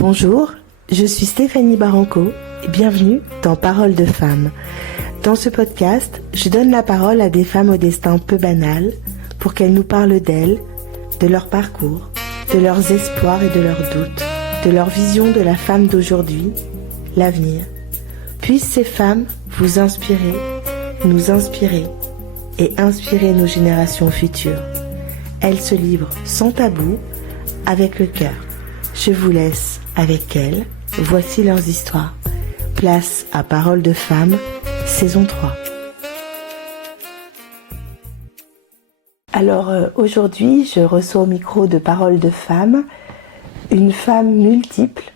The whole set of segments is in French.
Bonjour, je suis Stéphanie Baranco et bienvenue dans Paroles de femmes. Dans ce podcast, je donne la parole à des femmes au destin peu banal pour qu'elles nous parlent d'elles, de leur parcours, de leurs espoirs et de leurs doutes, de leur vision de la femme d'aujourd'hui, l'avenir. Puissent ces femmes vous inspirer, nous inspirer et inspirer nos générations futures. Elles se livrent sans tabou, avec le cœur. Je vous laisse avec elles. Voici leurs histoires. Place à Paroles de femmes, saison 3. Alors aujourd'hui, je reçois au micro de Paroles de femmes une femme multiple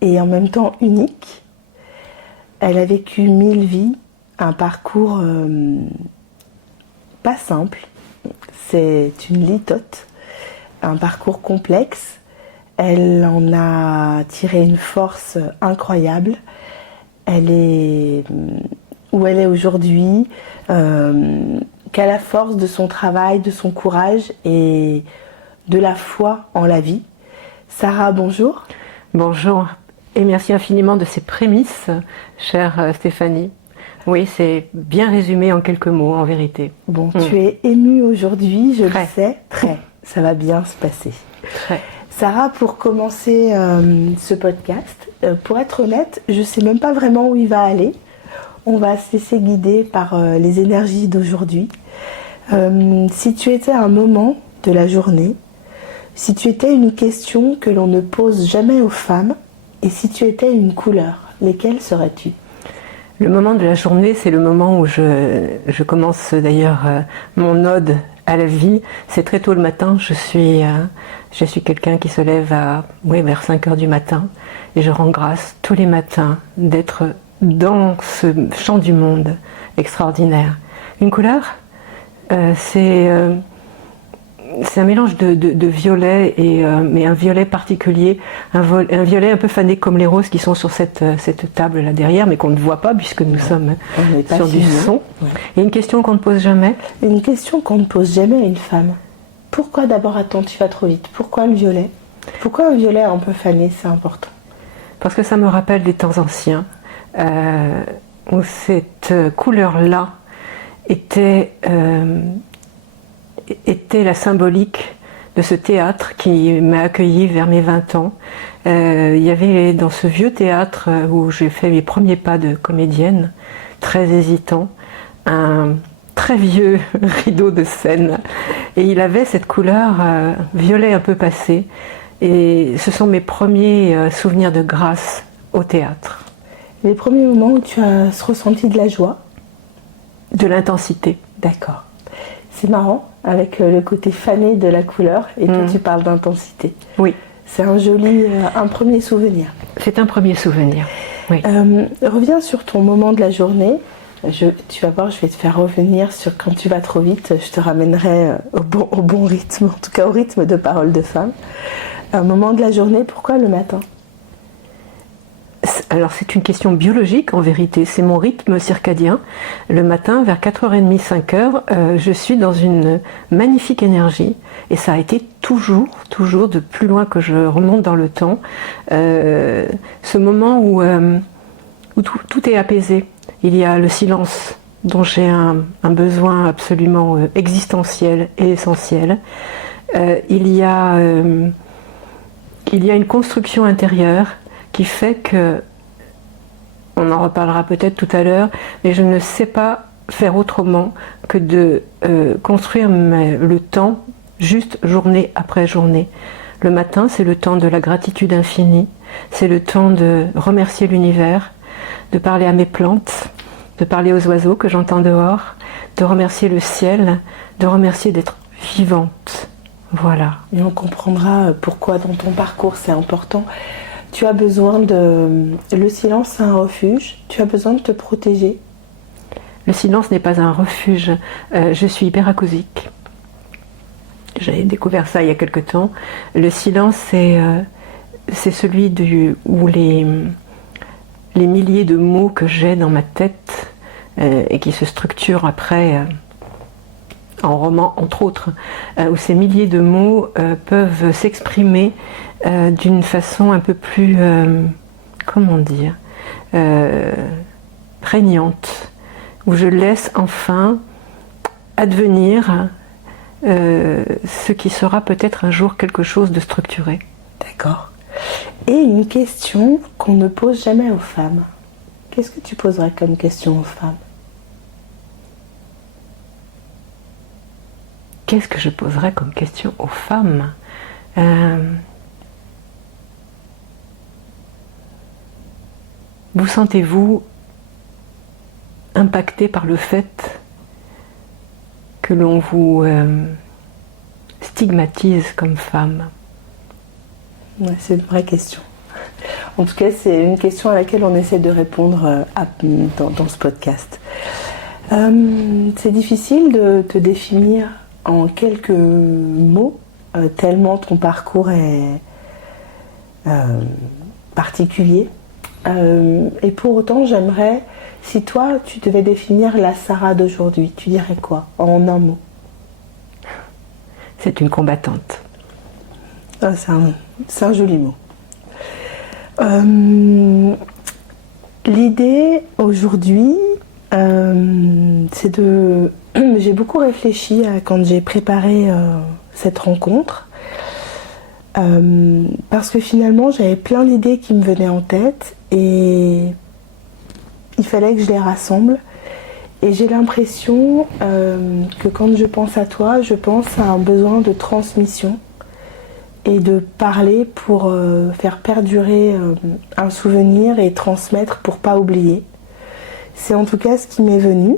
et en même temps unique. Elle a vécu 1000 vies, un parcours pas simple. C'est une litote, un parcours complexe. Elle en a tiré une force incroyable. Elle est où elle est aujourd'hui, qu'à la force de son travail, de son courage et de la foi en la vie. Sarah, bonjour. Bonjour et merci infiniment de ces prémices, chère Stéphanie. Oui, c'est bien résumé en quelques mots, en vérité. Bon, tu es émue aujourd'hui, je le sais. Très. Ça va bien se passer. Très. Sarah, pour commencer ce podcast, pour être honnête, je ne sais même pas vraiment où il va aller. On va se laisser guider par les énergies d'aujourd'hui. Si tu étais un moment de la journée, si tu étais une question que l'on ne pose jamais aux femmes, et si tu étais une couleur, lesquelles serais-tu ? Le moment de la journée, c'est le moment où je commence d'ailleurs mon ode à la vie. C'est très tôt le matin, je suis quelqu'un qui se lève vers 5 heures du matin et je rends grâce tous les matins d'être dans ce champ du monde extraordinaire. Une couleur, c'est un mélange de violet, mais un violet particulier, un violet un peu fané comme les roses qui sont sur cette table là derrière, mais qu'on ne voit pas puisque nous sommes sur du son. Ouais. Et une question qu'on ne pose jamais. Une question qu'on ne pose jamais à une femme. Pourquoi d'abord attends, tu vas trop vite? Pourquoi le violet? Pourquoi un violet un peu fané, c'est important? Parce que ça me rappelle des temps anciens, où cette couleur-là était la symbolique de ce théâtre qui m'a accueillie vers mes 20 ans. Il y avait dans ce vieux théâtre où j'ai fait mes premiers pas de comédienne, très hésitant, un très vieux rideau de scène. Et il avait cette couleur violet un peu passée. Et ce sont mes premiers souvenirs de grâce au théâtre. Les premiers moments où tu as ressenti de la joie? De l'intensité. D'accord. C'est marrant, avec le côté fané de la couleur, et toi tu parles d'intensité. Oui. C'est un premier souvenir. C'est un premier souvenir, oui. Reviens sur ton moment de la journée. Tu vas voir, je vais te faire revenir sur quand tu vas trop vite, je te ramènerai au bon rythme, en tout cas au rythme de Paroles de femmes. Un moment de la journée, pourquoi le matin ? Alors c'est une question biologique en vérité, c'est mon rythme circadien. Le matin vers 4h30, 5h, je suis dans une magnifique énergie et ça a été toujours de plus loin que je remonte dans le temps, ce moment où tout est apaisé. Il y a le silence dont j'ai un besoin absolument existentiel et essentiel. Il y a une construction intérieure qui fait que, on en reparlera peut-être tout à l'heure, mais je ne sais pas faire autrement que de construire le temps juste journée après journée. Le matin, c'est le temps de la gratitude infinie, c'est le temps de remercier l'univers, de parler à mes plantes, de parler aux oiseaux que j'entends dehors, de remercier le ciel, de remercier d'être vivante. Voilà. Et on comprendra pourquoi dans ton parcours c'est important. Tu as besoin le silence, c'est un refuge. Tu as besoin de te protéger. Le silence n'est pas un refuge. Je suis hyperacousique. J'ai découvert ça il y a quelque temps. Le silence, c'est celui où les milliers de mots que j'ai dans ma tête et qui se structurent après en roman entre autres, où ces milliers de mots peuvent s'exprimer d'une façon un peu plus, comment dire, prégnante, où je laisse enfin advenir ce qui sera peut-être un jour quelque chose de structuré. D'accord. Et une question qu'on ne pose jamais aux femmes. Qu'est-ce que tu poserais comme question aux femmes? Qu'est-ce que je poserais comme question aux femmes? Vous sentez-vous impacté par le fait que l'on vous stigmatise comme femme? Ouais, c'est une vraie question. En tout cas, c'est une question à laquelle on essaie de répondre dans ce podcast. C'est difficile de te définir en quelques mots, tellement ton parcours est particulier. Et pour autant, j'aimerais, si toi, tu devais définir la Sarah d'aujourd'hui, tu dirais quoi en un mot? C'est une combattante. Ah, c'est un joli mot. L'idée aujourd'hui, c'est de... J'ai beaucoup réfléchi quand j'ai préparé cette rencontre, parce que finalement j'avais plein d'idées qui me venaient en tête et il fallait que je les rassemble. Et j'ai l'impression que quand je pense à toi, je pense à un besoin de transmission et de parler pour faire perdurer un souvenir et transmettre pour pas oublier. C'est en tout cas ce qui m'est venu.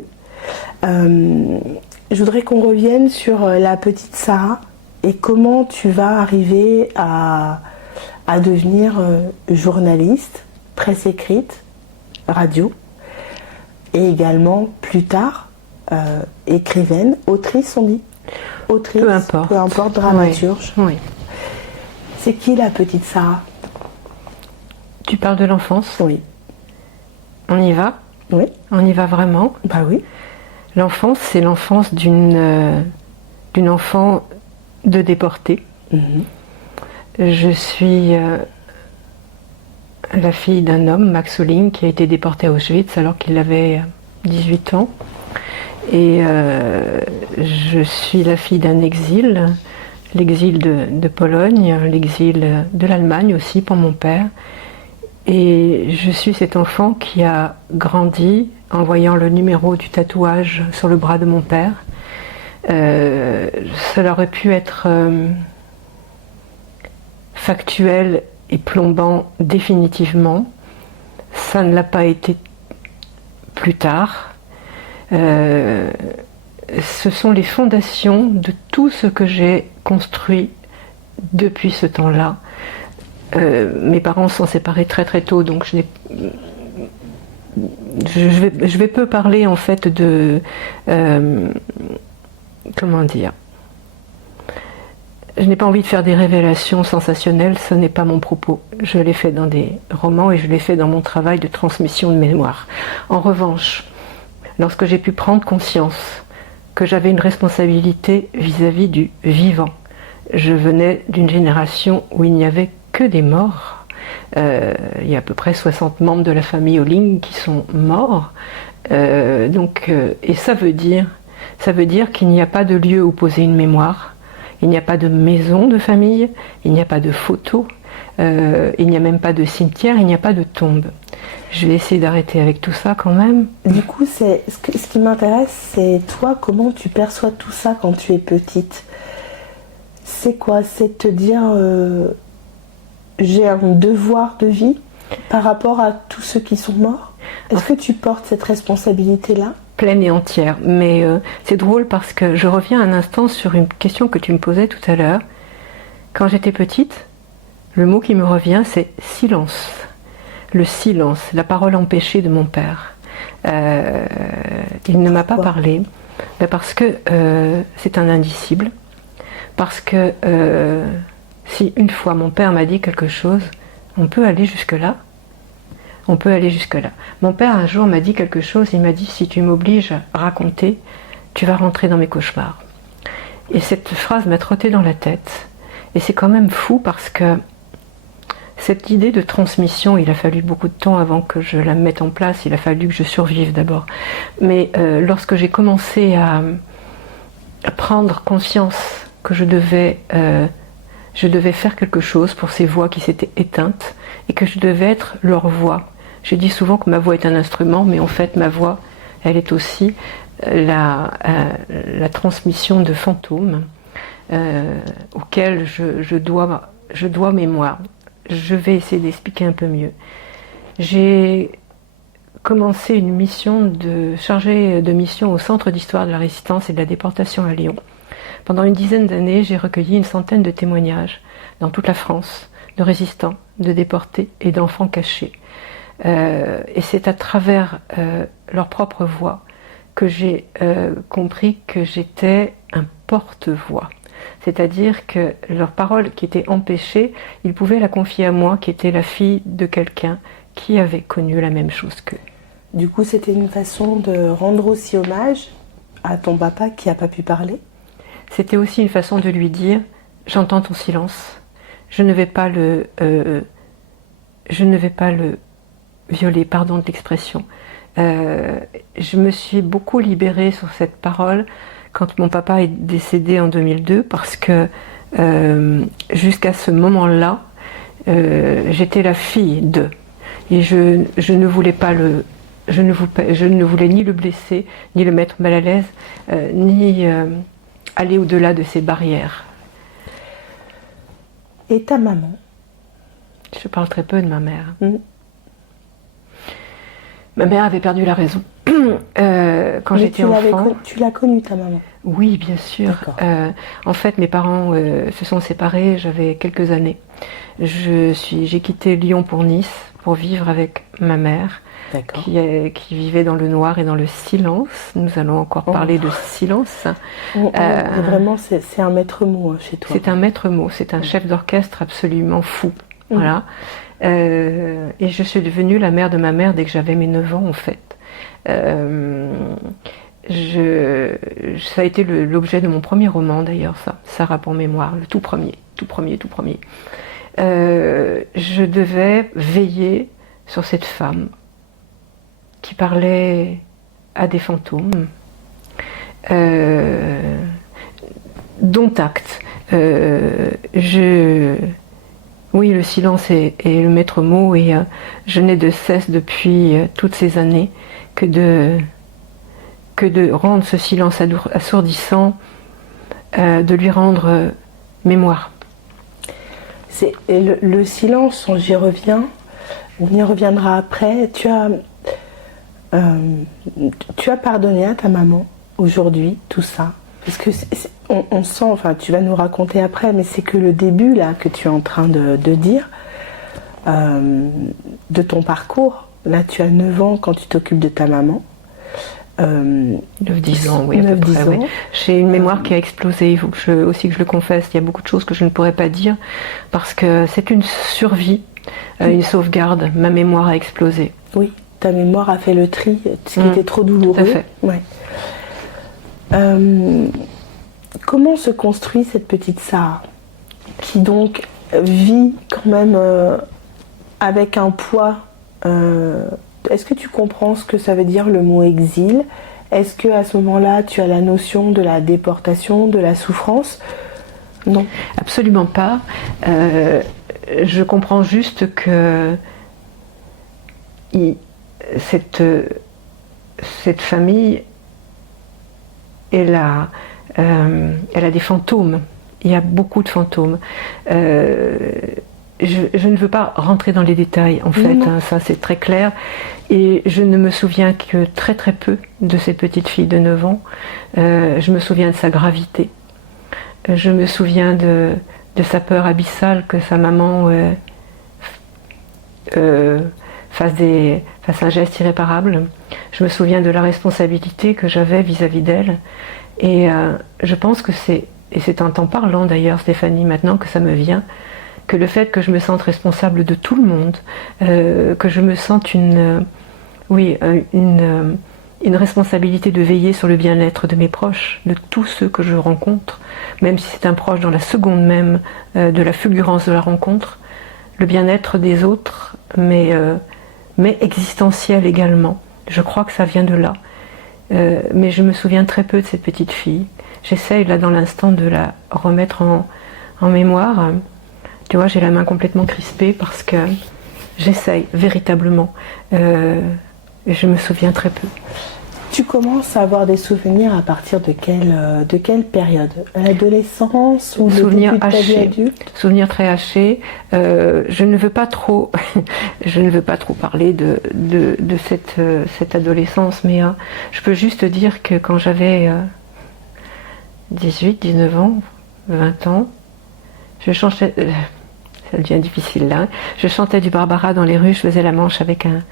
Je voudrais qu'on revienne sur la petite Sarah et comment tu vas arriver à devenir journaliste, presse écrite, radio, et également plus tard écrivaine, autrice on dit. Autrice, peu importe, dramaturge. Oui. C'est qui la petite Sarah? Tu parles de l'enfance? Oui. On y va? Oui. On y va vraiment? Bah oui. L'enfance, c'est l'enfance d'une enfant de déportée. Je suis la fille d'un homme, Max Oling, qui a été déporté à Auschwitz alors qu'il avait 18 ans. Et je suis la fille d'un exil, l'exil de Pologne, l'exil de l'Allemagne aussi pour mon père. Et je suis cet enfant qui a grandi en voyant le numéro du tatouage sur le bras de mon père. Cela aurait pu être factuel et plombant définitivement. Ça ne l'a pas été plus tard. Ce sont les fondations de tout ce que j'ai construit depuis ce temps-là. Mes parents sont séparés très très tôt, donc je vais peu parler en fait de comment dire. Je n'ai pas envie de faire des révélations sensationnelles, ce n'est pas mon propos. Je l'ai fait dans des romans et je l'ai fait dans mon travail de transmission de mémoire. En revanche, lorsque j'ai pu prendre conscience que j'avais une responsabilité vis-à-vis du vivant, je venais d'une génération où il n'y avait que des morts. Il y a à peu près 60 membres de la famille Oling qui sont morts. Et ça veut dire qu'il n'y a pas de lieu où poser une mémoire. Il n'y a pas de maison de famille, il n'y a pas de photos, il n'y a même pas de cimetière, il n'y a pas de tombe. Je vais essayer d'arrêter avec tout ça quand même. Du coup, ce qui m'intéresse, c'est toi, comment tu perçois tout ça quand tu es petite? C'est quoi? C'est de te dire, j'ai un devoir de vie par rapport à tous ceux qui sont morts? Est-ce que tu portes cette responsabilité-là? Pleine et entière, mais c'est drôle parce que je reviens un instant sur une question que tu me posais tout à l'heure. Quand j'étais petite, le mot qui me revient, c'est silence. Le silence, la parole empêchée de mon père. Il ne m'a pas parlé, parce que c'est un indicible, parce que si une fois mon père m'a dit quelque chose, on peut aller jusque-là. On peut aller jusque-là. Mon père un jour m'a dit quelque chose, il m'a dit: si tu m'obliges à raconter, tu vas rentrer dans mes cauchemars. Et cette phrase m'a trotté dans la tête. Et c'est quand même fou parce que cette idée de transmission, il a fallu beaucoup de temps avant que je la mette en place, il a fallu que je survive d'abord. Mais lorsque j'ai commencé à prendre conscience que je devais faire quelque chose pour ces voix qui s'étaient éteintes et que je devais être leur voix. Je dis souvent que ma voix est un instrument, mais en fait ma voix, elle est aussi la transmission de fantômes auxquels je dois mémoire. Je vais essayer d'expliquer un peu mieux. J'ai commencé une mission chargée de mission au Centre d'histoire de la résistance et de la déportation à Lyon. Pendant une dizaine d'années, j'ai recueilli une centaine de témoignages dans toute la France, de résistants, de déportés et d'enfants cachés. Et c'est à travers leur propre voix que j'ai compris que j'étais un porte-voix. C'est-à-dire que leur parole qui était empêchée, ils pouvaient la confier à moi, qui était la fille de quelqu'un qui avait connu la même chose qu'eux. Du coup, c'était une façon de rendre aussi hommage à ton papa qui n'a pas pu parler. C'était aussi une façon de lui dire « J'entends ton silence, je ne vais pas le violer, pardon de l'expression. » Je me suis beaucoup libérée sur cette parole quand mon papa est décédé en 2002 parce que jusqu'à ce moment-là, j'étais la fille d'eux. Et je ne voulais pas je ne voulais ni le blesser, ni le mettre mal à l'aise, ni aller au-delà de ces barrières. Et ta maman? Je parle très peu de ma mère. Ma mère avait perdu la raison quand j'étais enfant. Tu l'as connue, ta maman? Oui, bien sûr. En fait, mes parents se sont séparés, j'avais quelques années. J'ai quitté Lyon pour Nice pour vivre avec ma mère qui vivait dans le noir et dans le silence. Nous allons encore parler de silence. Vraiment, c'est un maître mot chez toi. C'est un maître mot, c'est un chef d'orchestre absolument fou. Voilà. Et je suis devenue la mère de ma mère dès que j'avais mes 9 ans en fait. Ça a été l'objet de mon premier roman d'ailleurs, ça, Sarah pour mémoire, le tout premier. Je devais veiller sur cette femme qui parlait à des fantômes, dont acte. Oui, le silence est le maître mot et je n'ai de cesse depuis toutes ces années que de rendre ce silence assourdissant, de lui rendre mémoire. Le silence, on y reviendra après. Tu as pardonné à ta maman aujourd'hui, tout ça? Parce que on sent, enfin tu vas nous raconter après, mais c'est que le début là que tu es en train de dire de ton parcours. Là tu as 9 ans quand tu t'occupes de ta maman. 9-10 ans, oui, à peu près. Oui. J'ai une mémoire qui a explosé, il faut que je le confesse. Il y a beaucoup de choses que je ne pourrais pas dire parce que c'est une survie, une sauvegarde. Ma mémoire a explosé. Oui, ta mémoire a fait le tri, ce qui était trop douloureux. Tout à fait. Ouais. Comment se construit cette petite Sarah qui donc vit quand même avec un poids est-ce que tu comprends ce que ça veut dire le mot exil? Est-ce que à ce moment-là tu as la notion de la déportation, de la souffrance? Non. Absolument pas. Je comprends juste que cette famille elle a des fantômes. Il y a beaucoup de fantômes. Je ne veux pas rentrer dans les détails, en fait, non. Ça c'est très clair. Et je ne me souviens que très très peu de cette petite fille de 9 ans. Je me souviens de sa gravité. Je me souviens de sa peur abyssale que sa maman fasse un geste irréparable. Je me souviens de la responsabilité que j'avais vis-à-vis d'elle. Et je pense que c'est en t'en parlant d'ailleurs, Stéphanie, maintenant que ça me vient, que le fait que je me sente responsable de tout le monde, que je me sente une une responsabilité de veiller sur le bien-être de mes proches, de tous ceux que je rencontre, même si c'est un proche dans la seconde même de la fulgurance de la rencontre, le bien-être des autres, mais existentiel également. Je crois que ça vient de là. Mais je me souviens très peu de cette petite fille. J'essaye là dans l'instant de la remettre en mémoire. Tu vois, j'ai la main complètement crispée parce que j'essaye véritablement. Je me souviens très peu. Tu commences à avoir des souvenirs à partir de quelle période? L'adolescence ou le début de ta vie adulte? Souvenirs très hachés. Je ne veux pas trop parler de cette adolescence, mais je peux juste dire que quand j'avais 18, 19 ans, 20 ans, je chantais. Ça devient difficile là. Je chantais du Barbara dans les rues, je faisais la manche avec un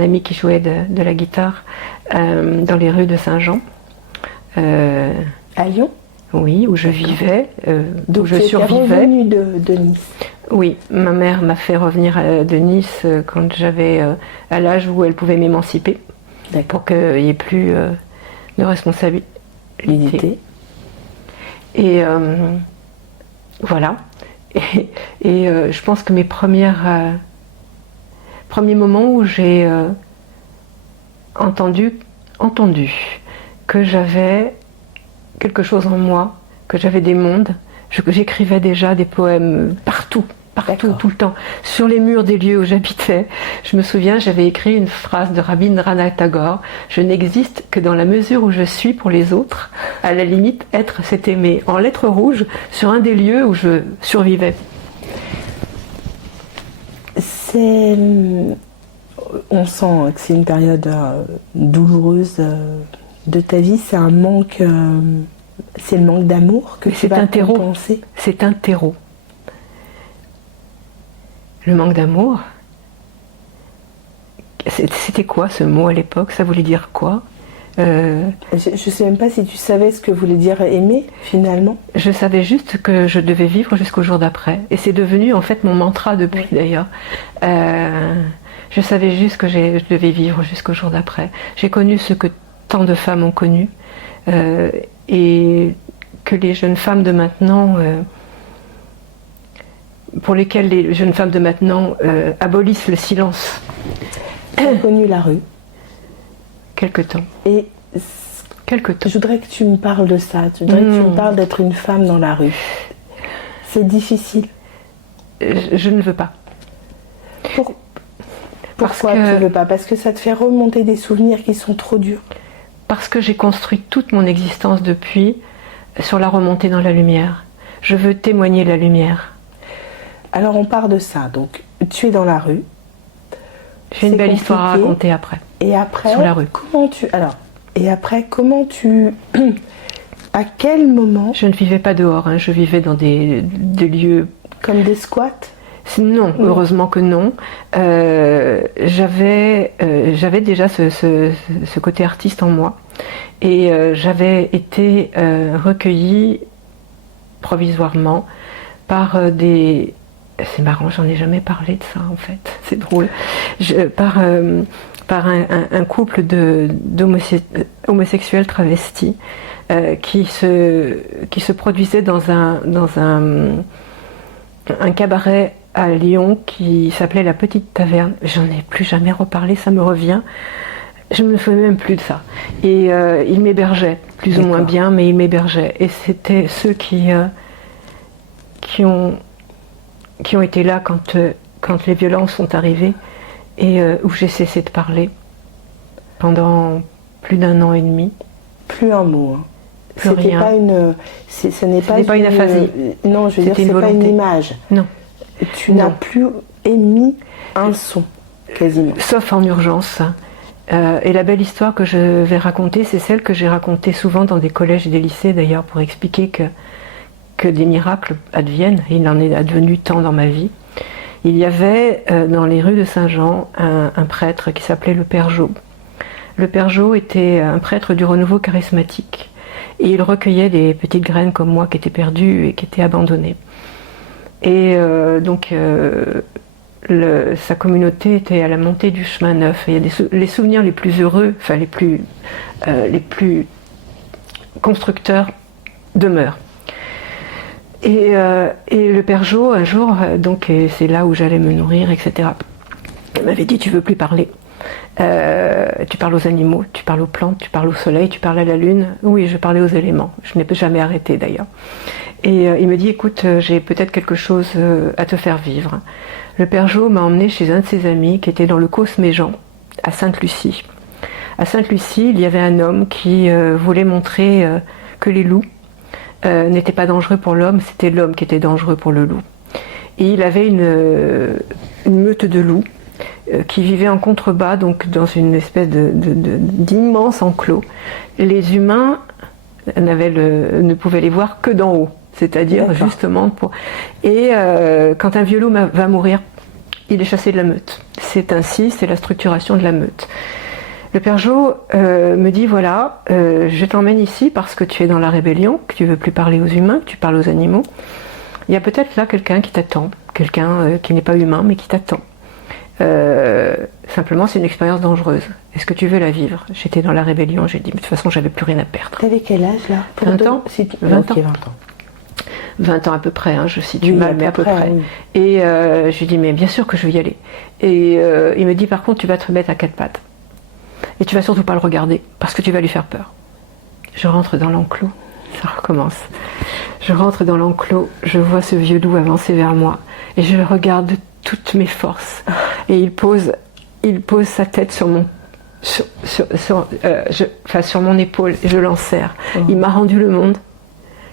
ami qui jouait de la guitare dans les rues de Saint-Jean. À Lyon? Oui, où je vivais, donc où je survivais. Revenue de Nice? Oui, ma mère m'a fait revenir de Nice quand j'avais à l'âge où elle pouvait m'émanciper, pour qu'il n'y ait plus de responsabilité. Et voilà. Et je pense que mes premiers moments où j'ai entendu que j'avais quelque chose en moi, que j'avais des mondes, j'écrivais déjà des poèmes partout, tout le temps, sur les murs des lieux où j'habitais. Je me souviens, j'avais écrit une phrase de Rabindranath Tagore: je n'existe que dans la mesure où je suis pour les autres, à la limite être c'est aimer, en lettres rouges sur un des lieux où je survivais. On sent que c'est une période douloureuse de ta vie. C'est un manque, c'est le manque d'amour que tu vas compenser. C'est un terreau. Le manque d'amour, c'était quoi ce mot à l'époque? Ça voulait dire quoi? Je ne sais même pas si tu savais ce que voulait dire aimer, finalement. Je savais juste que je devais vivre jusqu'au jour d'après. Et c'est devenu en fait mon mantra depuis d'ailleurs. Je savais juste que je devais vivre jusqu'au jour d'après. J'ai connu ce que tant de femmes ont connu. Et que les jeunes femmes de maintenant... pour lesquelles les jeunes femmes de maintenant abolissent le silence. Tu as connu la rue. Quelque temps. Et je voudrais que tu me parles de ça. Je voudrais que tu me parles d'être une femme dans la rue. C'est difficile. Je ne veux pas. Pourquoi tu ne veux pas? Parce que ça te fait remonter des souvenirs qui sont trop durs. Parce que j'ai construit toute mon existence depuis sur la remontée dans la lumière. Je veux témoigner de la lumière. Alors on part de ça. Donc tu es dans la rue. J'ai une belle histoire à raconter après. Et après, sur la rue. Comment tu à quel moment? Je ne vivais pas dehors, je vivais dans des lieux... Comme des squats? Non, heureusement que non. J'avais déjà ce côté artiste en moi. Et j'avais été recueillie provisoirement par des... C'est marrant, j'en ai jamais parlé de ça en fait. C'est drôle. Par un couple d'homosexuels travestis qui se produisait dans un cabaret à Lyon qui s'appelait La Petite Taverne. J'en ai plus jamais reparlé, ça me revient. Je me souviens même plus de ça. Et ils m'hébergeaient, plus ou moins bien, mais ils m'hébergeaient. Et c'était ceux qui ont été là quand les violences sont arrivées et où j'ai cessé de parler pendant plus d'1 an et demi. Plus un mot. Hein. Plus rien. Ce n'est pas une aphasie. Non, je veux dire, c'est pas une image. Non. Tu n'as plus émis un son, quasiment. Sauf en urgence. Et la belle histoire que je vais raconter, c'est celle que j'ai racontée souvent dans des collèges et des lycées d'ailleurs, pour expliquer que des miracles adviennent. Il en est advenu tant dans ma vie. Il y avait dans les rues de Saint-Jean un prêtre qui s'appelait le Père Jo. Le Père Jo était un prêtre du renouveau charismatique et il recueillait des petites graines comme moi qui étaient perdues et qui étaient abandonnées. Et donc sa communauté était à la montée du chemin neuf. Il y a les souvenirs les plus heureux, enfin les plus constructeurs demeurent. Et le père Jo, un jour, donc c'est là où j'allais me nourrir, etc. Il m'avait dit, tu veux plus parler. Tu parles aux animaux, tu parles aux plantes, tu parles au soleil, tu parles à la lune. Oui, je parlais aux éléments. Je n'ai jamais arrêté d'ailleurs. Et il me dit, écoute, j'ai peut-être quelque chose à te faire vivre. Le père Jo m'a emmené chez un de ses amis qui était dans le Causse-Méjean, à Sainte-Lucie. À Sainte-Lucie, il y avait un homme qui voulait montrer que les loups n'étaient pas dangereux pour l'homme, c'était l'homme qui était dangereux pour le loup. Et il avait une meute de loups qui vivaient en contrebas, donc dans une espèce d'immense enclos. Les humains ne pouvaient les voir que d'en haut, c'est-à-dire D'accord. justement pour... Et quand un vieux loup va mourir, il est chassé de la meute. C'est ainsi, c'est la structuration de la meute. Le père Jo me dit, voilà, je t'emmène ici parce que tu es dans la rébellion, que tu ne veux plus parler aux humains, que tu parles aux animaux. Il y a peut-être là quelqu'un qui t'attend, quelqu'un qui n'est pas humain mais qui t'attend. Simplement, c'est une expérience dangereuse. Est-ce que tu veux la vivre? J'étais dans la rébellion, j'ai dit, mais de toute façon, j'avais plus rien à perdre. T'avais quel âge là? 20 ans. 20 ans. ans. 20 ans à peu près, hein, je situe Oui, mal, mais à peu près. oui. Et je lui dis, mais bien sûr que je veux y aller. Et il me dit, par contre, tu vas te mettre à quatre pattes. Et tu vas surtout pas le regarder, parce que tu vas lui faire peur. Je rentre dans l'enclos, ça recommence. Je rentre dans l'enclos, je vois ce vieux loup avancer vers moi, et je le regarde de toutes mes forces. Et il pose sa tête sur mon... sur mon épaule, et je l'enserre. Il m'a rendu le monde.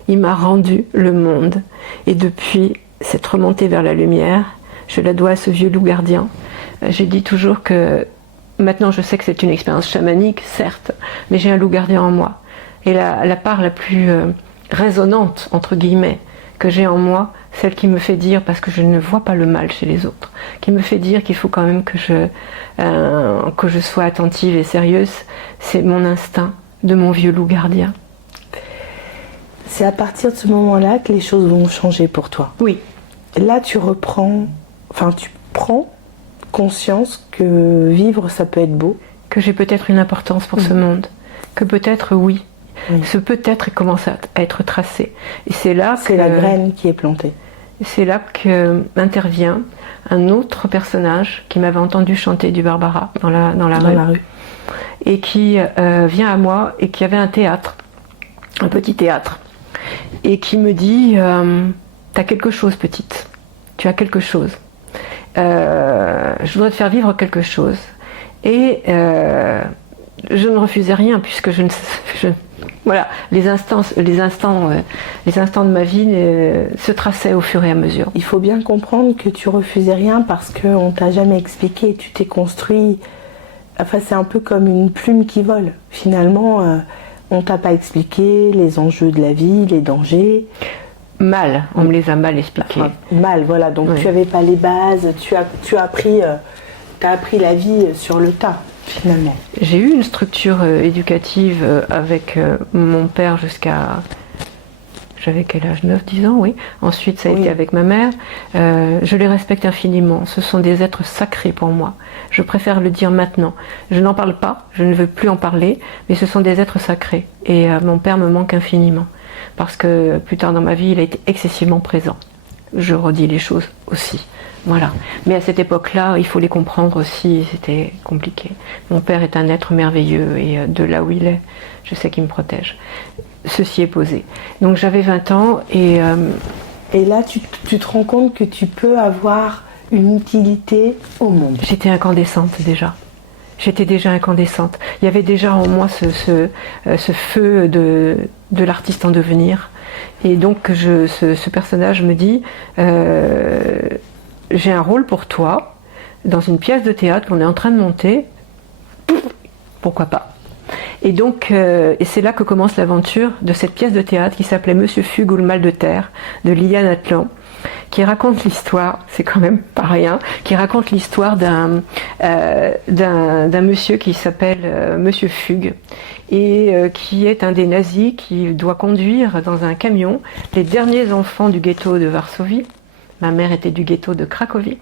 Il m'a rendu le monde. Et depuis cette remontée vers la lumière, je la dois à ce vieux loup gardien. J'ai dit toujours que maintenant je sais que c'est une expérience chamanique, certes, mais j'ai un loup gardien en moi. Et la part la plus résonante, entre guillemets, que j'ai en moi, celle qui me fait dire, parce que je ne vois pas le mal chez les autres, qui me fait dire qu'il faut quand même que je sois attentive et sérieuse, c'est mon instinct de mon vieux loup gardien. C'est à partir de ce moment-là que les choses vont changer pour toi. Oui. Là, tu prends conscience que vivre, ça peut être beau. Que j'ai peut-être une importance pour ce monde. Que peut-être, oui. Ce peut-être commence à être tracé. Et c'est là c'est la graine qui est plantée. C'est là qu'intervient un autre personnage qui m'avait entendu chanter du Barbara dans la rue. Et qui vient à moi et qui avait un théâtre, un petit théâtre. Et qui me dit, t'as quelque chose, petite. Tu as quelque chose. Je voudrais te faire vivre quelque chose. Et je ne refusais rien puisque voilà, les instants de ma vie se traçaient au fur et à mesure. Il faut bien comprendre que tu refusais rien parce qu'on t'a jamais expliqué. Tu t'es construit. Enfin, c'est un peu comme une plume qui vole. Finalement, on t'a pas expliqué les enjeux de la vie, les dangers. Mal, on me les a mal expliqués. Enfin, mal, voilà. Donc tu avais pas les bases. T'as appris la vie sur le tas. Finalement. J'ai eu une structure éducative avec mon père jusqu'à... J'avais quel âge? 9-10 ans, oui. Ensuite, ça a été avec ma mère. Je les respecte infiniment. Ce sont des êtres sacrés pour moi. Je préfère le dire maintenant. Je n'en parle pas, je ne veux plus en parler, mais ce sont des êtres sacrés. Et mon père me manque infiniment. Parce que plus tard dans ma vie, il a été excessivement présent. Je redis les choses aussi. Voilà. Mais à cette époque-là, il faut les comprendre aussi, c'était compliqué. Mon père est un être merveilleux et de là où il est, je sais qu'il me protège. Ceci est posé. Donc j'avais 20 ans et là, tu te rends compte que tu peux avoir une utilité au monde. J'étais incandescente déjà. J'étais déjà incandescente. Il y avait déjà en moi ce feu de l'artiste en devenir. Et donc ce personnage me dit... j'ai un rôle pour toi dans une pièce de théâtre qu'on est en train de monter. Pourquoi pas? Et donc, et c'est là que commence l'aventure de cette pièce de théâtre qui s'appelait Monsieur Fugue ou le mal de terre de Liliane Atlan, qui raconte l'histoire, c'est quand même pas rien, qui raconte l'histoire d'un monsieur qui s'appelle Monsieur Fugue et qui est un des nazis qui doit conduire dans un camion les derniers enfants du ghetto de Varsovie. Ma mère était du ghetto de Cracovie.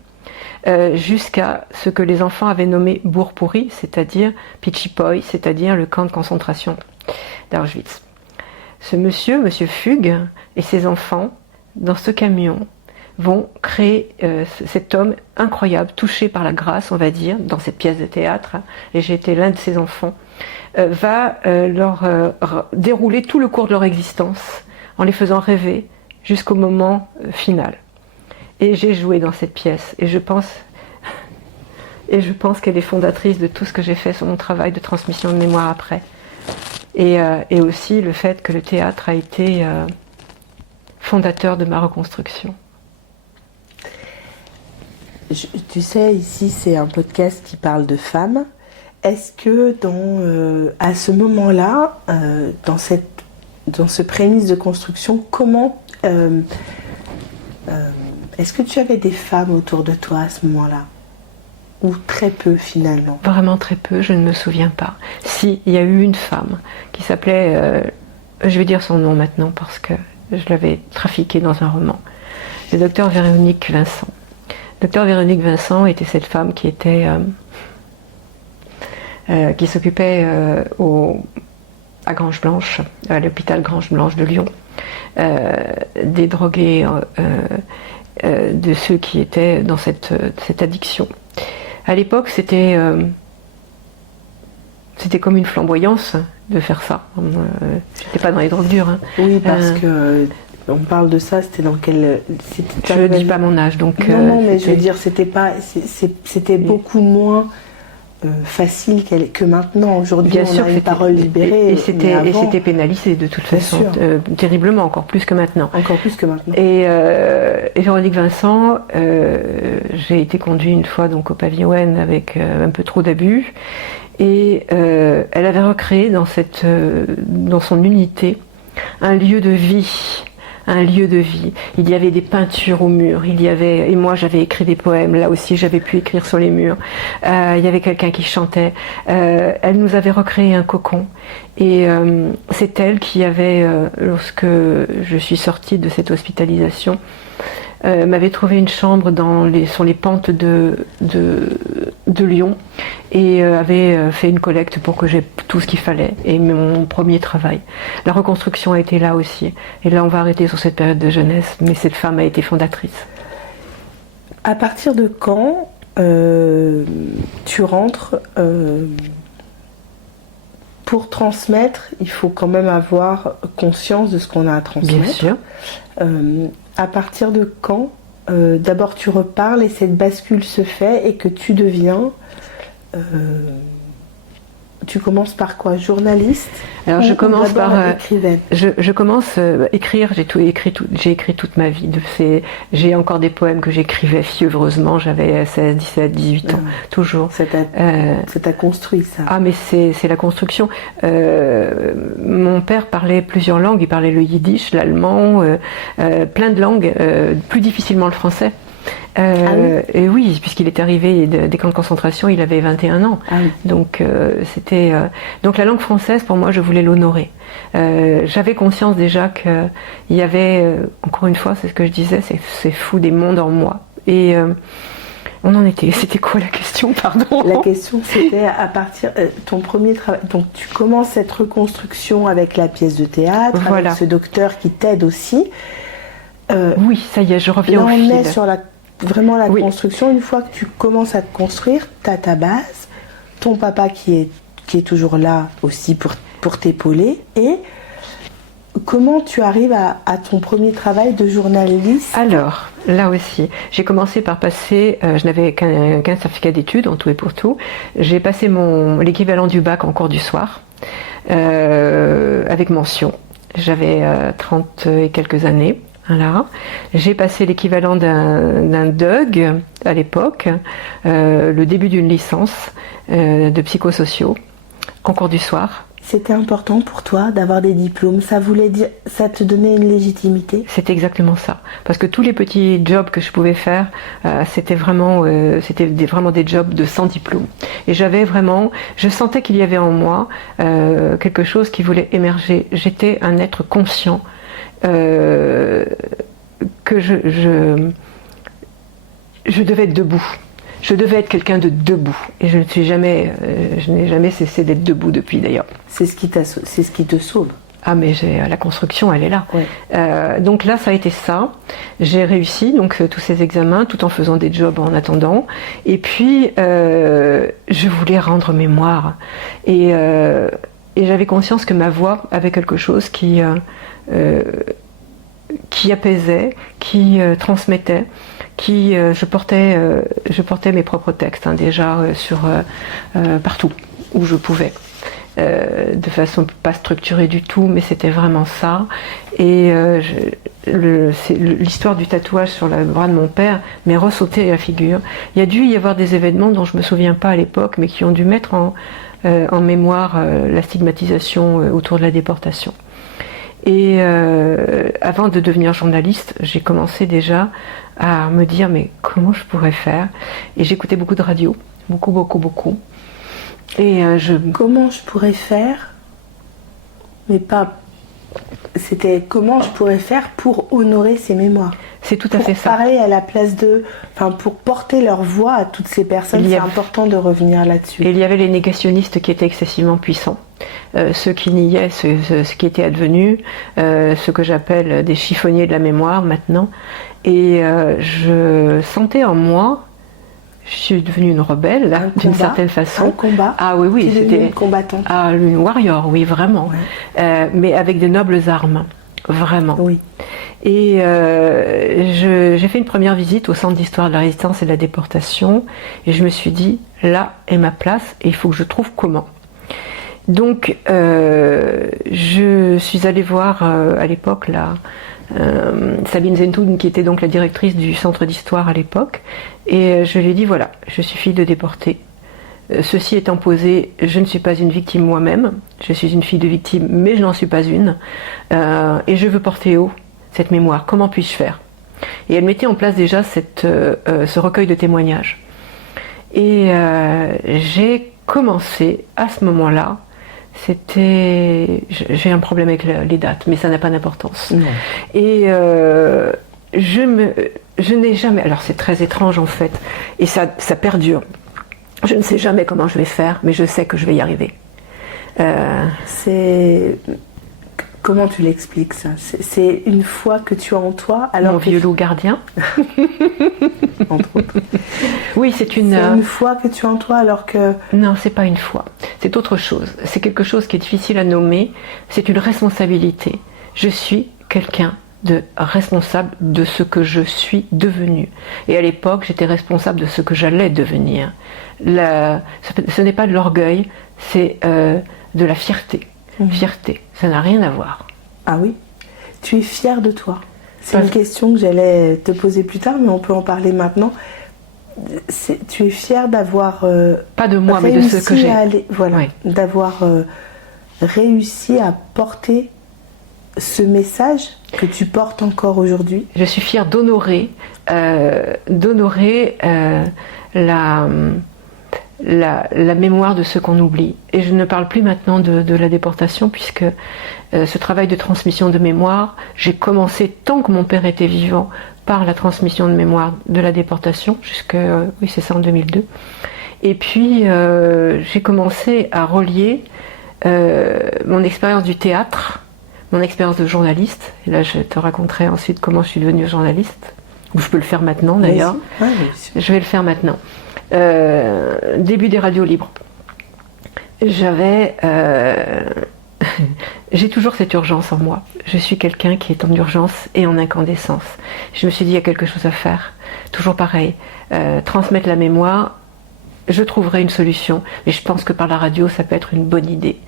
jusqu'à ce que les enfants avaient nommé bourg pourri, c'est-à-dire Pichipoi, c'est-à-dire le camp de concentration d'Auschwitz. Ce monsieur Fugue, et ses enfants, dans ce camion, vont créer cet homme incroyable, touché par la grâce, on va dire, dans cette pièce de théâtre, et j'ai été l'un de ses enfants, va leur dérouler tout le cours de leur existence, en les faisant rêver jusqu'au moment final. Et j'ai joué dans cette pièce, et je pense qu'elle est fondatrice de tout ce que j'ai fait sur mon travail de transmission de mémoire après. Et aussi le fait que le théâtre a été fondateur de ma reconstruction. Tu sais, ici c'est un podcast qui parle de femmes. Est-ce que à ce moment-là, dans ce prémisse de construction, est-ce que tu avais des femmes autour de toi à ce moment-là? Ou très peu finalement? Vraiment très peu, je ne me souviens pas. Si, il y a eu une femme qui s'appelait, je vais dire son nom maintenant parce que je l'avais trafiquée dans un roman, le docteur Véronique Vincent. Docteur Véronique Vincent était cette femme qui s'occupait à Grange-Blanche, à l'hôpital Grange-Blanche de Lyon, des drogués, de ceux qui étaient dans cette addiction. À l'époque, c'était comme une flamboyance de faire ça. J'étais pas dans les drogues dures. Hein. Oui, parce que on parle de ça, c'était dans quel... Je ne dis pas mon âge, donc... Non, mais je veux dire, c'était beaucoup moins facile que maintenant. Aujourd'hui, bien on sûr, a une parole libérée. Et c'était pénalisé de toute façon, terriblement, encore plus que maintenant. Encore plus que maintenant. Et Véronique Vincent, j'ai été conduite une fois donc, au pavillon N avec un peu trop d'abus. Et elle avait recréé dans son unité un lieu de vie. Un lieu de vie. Il y avait des peintures au mur. Et moi j'avais écrit des poèmes. Là aussi j'avais pu écrire sur les murs. Il y avait quelqu'un qui chantait. Elle nous avait recréé un cocon. Et c'est elle qui avait, lorsque je suis sortie de cette hospitalisation, m'avait trouvé une chambre sur les pentes de Lyon et avait fait une collecte pour que j'ai tout ce qu'il fallait et mon premier travail. La reconstruction a été là aussi. Et là on va arrêter sur cette période de jeunesse, mais cette femme a été fondatrice. À partir de quand tu rentres pour transmettre, il faut quand même avoir conscience de ce qu'on a à transmettre. Bien sûr. À partir de quand d'abord tu reparles et cette bascule se fait et que tu deviens... tu commences par quoi? Journaliste? Alors je commence par écrivaine. Je commence à écrire. J'ai écrit toute ma vie. J'ai encore des poèmes que j'écrivais fiévreusement. J'avais 16, 17, 18 ans, toujours. Ça t'a construit ça. Ah mais c'est la construction. Mon père parlait plusieurs langues. Il parlait le yiddish, l'allemand, plein de langues, plus difficilement le français. Et oui, puisqu'il est arrivé des camps de concentration, il avait 21 ans. Ah oui. Donc donc la langue française, pour moi, je voulais l'honorer. J'avais conscience déjà qu'il y avait, encore une fois, c'est ce que je disais, c'est fou des mondes en moi. Et on en était. C'était quoi la question, pardon? La question, c'était à partir ton premier travail. Donc tu commences cette reconstruction avec la pièce de théâtre, voilà. Avec ce docteur qui t'aide aussi. Oui, ça y est, je reviens au fil. On est sur vraiment la construction. Une fois que tu commences à te construire, tu as ta base, ton papa qui est toujours là aussi pour t'épauler. Et comment tu arrives à ton premier travail de journaliste? Alors, là aussi, j'ai commencé par passer, je n'avais qu'un certificat d'études en tout et pour tout. J'ai passé l'équivalent du bac en cours du soir, avec mention. J'avais 30 et quelques années. Voilà. J'ai passé l'équivalent d'un DUG à l'époque, le début d'une licence de psychosociaux en cours du soir. C'était important pour toi d'avoir des diplômes, ça voulait dire, ça te donnait une légitimité? C'est exactement ça, parce que tous les petits jobs que je pouvais faire, c'était vraiment des jobs de sans diplôme. Et je sentais qu'il y avait en moi quelque chose qui voulait émerger. J'étais un être conscient. Que je devais être debout. je devais être quelqu'un de debout. Et je n'ai jamais cessé d'être debout depuis d'ailleurs. C'est ce qui te sauve. Ah mais la construction, elle est là. Oui. Donc là, ça a été ça. J'ai réussi donc tous ces examens tout en faisant des jobs en attendant. Et puis, je voulais rendre mémoire. Et j'avais conscience que ma voix avait quelque chose qui apaisait, qui transmettait, je portais mes propres textes déjà partout où je pouvais. De façon pas structurée du tout, mais c'était vraiment ça. Et l'histoire du tatouage sur le bras de mon père m'est ressauté à la figure. Il y a dû y avoir des événements dont je me souviens pas à l'époque, mais qui ont dû mettre en mémoire la stigmatisation autour de la déportation. Et avant de devenir journaliste, j'ai commencé déjà à me dire mais comment je pourrais faire. Et j'écoutais beaucoup de radio, beaucoup. Et Comment je pourrais faire, mais pas. C'était comment je pourrais faire pour honorer ces mémoires. C'est tout à fait ça. Pour parler à la place de. Enfin, pour porter leur voix à toutes ces personnes, c'est important de revenir là-dessus. Et il y avait les négationnistes qui étaient excessivement puissants. Ceux qui niaient ce qui était advenu, ce que j'appelle des chiffonniers de la mémoire maintenant. Et je sentais en moi. Je suis devenue une rebelle, là, d'une certaine façon. Un combat. Ah oui, c'était une combattante. Ah, une warrior, oui, vraiment. Ouais. Mais avec de nobles armes, vraiment. Oui. Et j'ai fait une première visite au Centre d'histoire de la résistance et de la déportation, et je me suis dit, là est ma place, et il faut que je trouve comment. Donc, je suis allée voir à l'époque Sabine Zentoun, qui était donc la directrice du centre d'histoire à l'époque, et je lui ai dit voilà, je suis fille de déportés. Ceci étant posé, je ne suis pas une victime moi-même, je suis une fille de victime, mais je n'en suis pas une, et je veux porter haut cette mémoire. Comment puis-je faire? Et elle mettait en place déjà ce recueil de témoignages. Et j'ai commencé à ce moment-là. J'ai un problème avec les dates, mais ça n'a pas d'importance. Non. Et je n'ai jamais. Alors c'est très étrange en fait, et ça perdure. Je ne sais jamais comment je vais faire, mais je sais que je vais y arriver. Comment tu l'expliques ça? C'est une foi que tu as en toi, alors mon vieux loup gardien. Entre autres. Oui, c'est une foi que tu as en toi alors que... Non, c'est pas une foi. C'est autre chose. C'est quelque chose qui est difficile à nommer. C'est une responsabilité. Je suis quelqu'un de responsable de ce que je suis devenue. Et à l'époque, j'étais responsable de ce que j'allais devenir. Ce n'est pas de l'orgueil, c'est de la fierté. Fierté, ça n'a rien à voir. Ah oui? Tu es fière de toi? C'est une question que j'allais te poser plus tard, mais on peut en parler maintenant. Tu es fière d'avoir pas de moi, mais de ce que j'ai. Voilà, oui. D'avoir réussi à porter ce message que tu portes encore aujourd'hui. Je suis fière d'honorer la mémoire de ceux qu'on oublie. Et je ne parle plus maintenant de la déportation, puisque ce travail de transmission de mémoire, j'ai commencé tant que mon père était vivant par la transmission de mémoire de la déportation, oui c'est ça, en 2002. Et puis j'ai commencé à relier mon expérience du théâtre, mon expérience de journaliste, et là je te raconterai ensuite comment je suis devenue journaliste, ou je peux le faire maintenant d'ailleurs. Oui. Je vais le faire maintenant. Début des radios libres. J'ai toujours cette urgence en moi. Je suis quelqu'un qui est en urgence et en incandescence. Je me suis dit, il y a quelque chose à faire. Toujours pareil. Transmettre la mémoire, je trouverai une solution. Mais je pense que par la radio, ça peut être une bonne idée.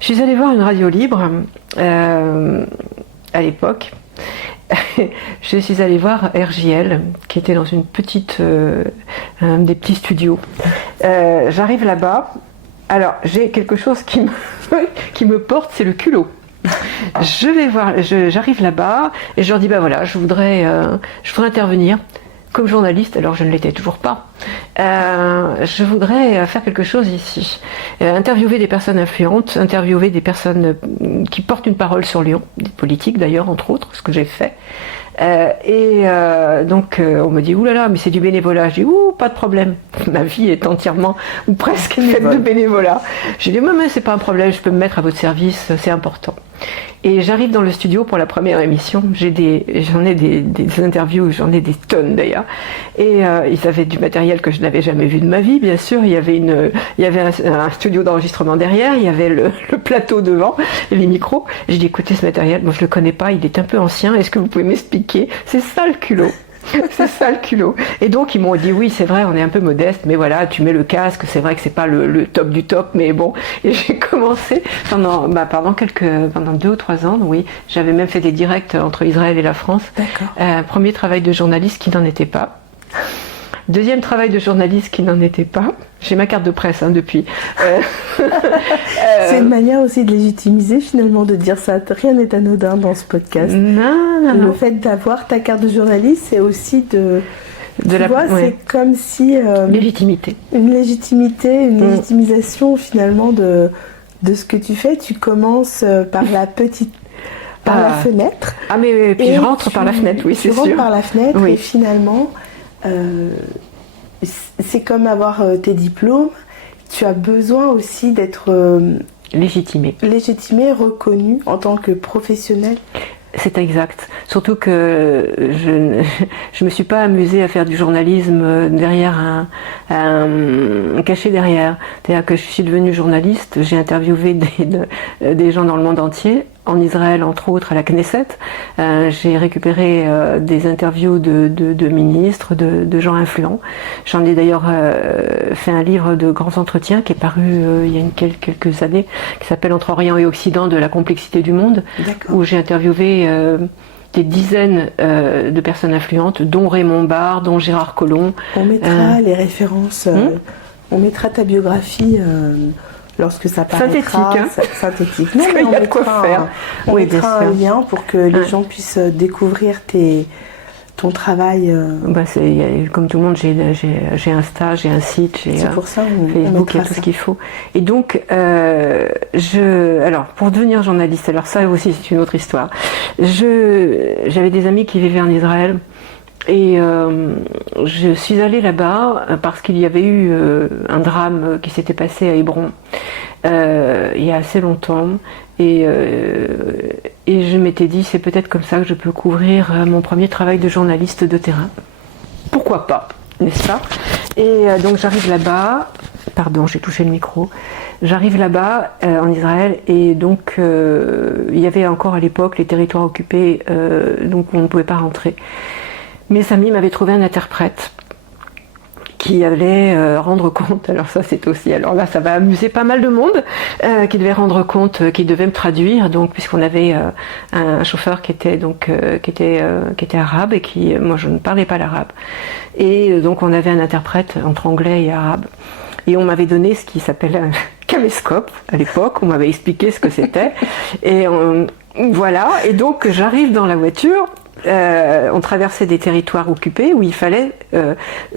Je suis allée voir une radio libre à l'époque. Je suis allée voir RJL, qui était dans une petite, des petits studios. J'arrive là-bas. Alors, j'ai quelque chose qui me porte, c'est le culot. J'arrive là-bas et je leur dis, voilà, je voudrais intervenir comme journaliste, alors je ne l'étais toujours pas. Je voudrais faire quelque chose ici. Interviewer des personnes influentes, interviewer des personnes qui portent une parole sur Lyon, des politiques d'ailleurs, entre autres, ce que j'ai fait. Donc on me dit, oulala, mais c'est du bénévolat. Je dis, ouh, pas de problème. Ma vie est entièrement, ou presque, faite de bénévolat. Je dis, mais c'est pas un problème, je peux me mettre à votre service, c'est important. Et j'arrive dans le studio pour la première émission. J'en ai des interviews, j'en ai des tonnes d'ailleurs. Et ils avaient du matériel que je n'avais jamais vu de ma vie, bien sûr. Il y avait un studio d'enregistrement derrière, il y avait le plateau devant, et les micros. J'ai dit, écoutez, ce matériel, moi je le connais pas, il est un peu ancien. Est-ce que vous pouvez m'expliquer? C'est ça le culot. C'est ça le culot. Et donc ils m'ont dit, oui, c'est vrai, on est un peu modeste, mais voilà, tu mets le casque, c'est vrai que c'est pas le top du top, mais bon. Et j'ai commencé pendant 2 ou 3 ans, oui. J'avais même fait des directs entre Israël et la France. D'accord. Premier travail de journaliste qui n'en était pas. Deuxième travail de journaliste qui n'en était pas. J'ai ma carte de presse depuis. C'est une manière aussi de légitimiser finalement, de dire ça. Rien n'est anodin dans ce podcast. Non. Le fait d'avoir ta carte de journaliste, c'est aussi ouais. C'est comme si... légitimité. Une légitimisation finalement de ce que tu fais. Tu commences par la fenêtre. Ah mais puis je rentre par la fenêtre, oui, c'est sûr. Tu rentres par la fenêtre, oui. Et finalement... c'est comme avoir tes diplômes, tu as besoin aussi d'être légitimé, reconnu en tant que professionnel. C'est exact. Surtout que je me suis pas amusée à faire du journalisme derrière caché derrière. C'est-à-dire que je suis devenue journaliste, j'ai interviewé des gens dans le monde entier, en Israël entre autres à la Knesset. J'ai récupéré des interviews de ministres, de gens influents. J'en ai d'ailleurs fait un livre de grands entretiens qui est paru il y a quelques années, qui s'appelle Entre Orient et Occident, de la complexité du monde, où j'ai interviewé des dizaines de personnes influentes, dont Raymond Barre, dont Gérard Collomb. On mettra les références, on mettra ta biographie lorsque ça paraîtra. Synthétique. Non, mais il y a de quoi faire. On mettra un lien pour que les gens puissent découvrir ton travail. Comme tout le monde, j'ai un stage, j'ai un site, j'ai pour ça, Facebook, il y a tout ce qu'il faut. Et donc, alors, pour devenir journaliste, alors ça aussi c'est une autre histoire. J'avais des amis qui vivaient en Israël. Et je suis allée là-bas parce qu'il y avait eu un drame qui s'était passé à Hébron il y a assez longtemps. Et je m'étais dit, c'est peut-être comme ça que je peux couvrir mon premier travail de journaliste de terrain. Pourquoi pas, n'est-ce pas? Et donc j'arrive là-bas, pardon, j'ai touché le micro. J'arrive là-bas en Israël et donc il y avait encore à l'époque les territoires occupés, donc on ne pouvait pas rentrer. Mes amis m'avaient trouvé un interprète qui allait rendre compte, alors ça c'est aussi, alors là ça va amuser pas mal de monde, qui devait rendre compte, qui devait me traduire, donc puisqu'on avait un chauffeur qui était arabe et moi je ne parlais pas l'arabe, et donc on avait un interprète entre anglais et arabe, et on m'avait donné ce qui s'appelle un caméscope à l'époque, on m'avait expliqué ce que c'était, et voilà, et donc j'arrive dans la voiture. On traversait des territoires occupés où il fallait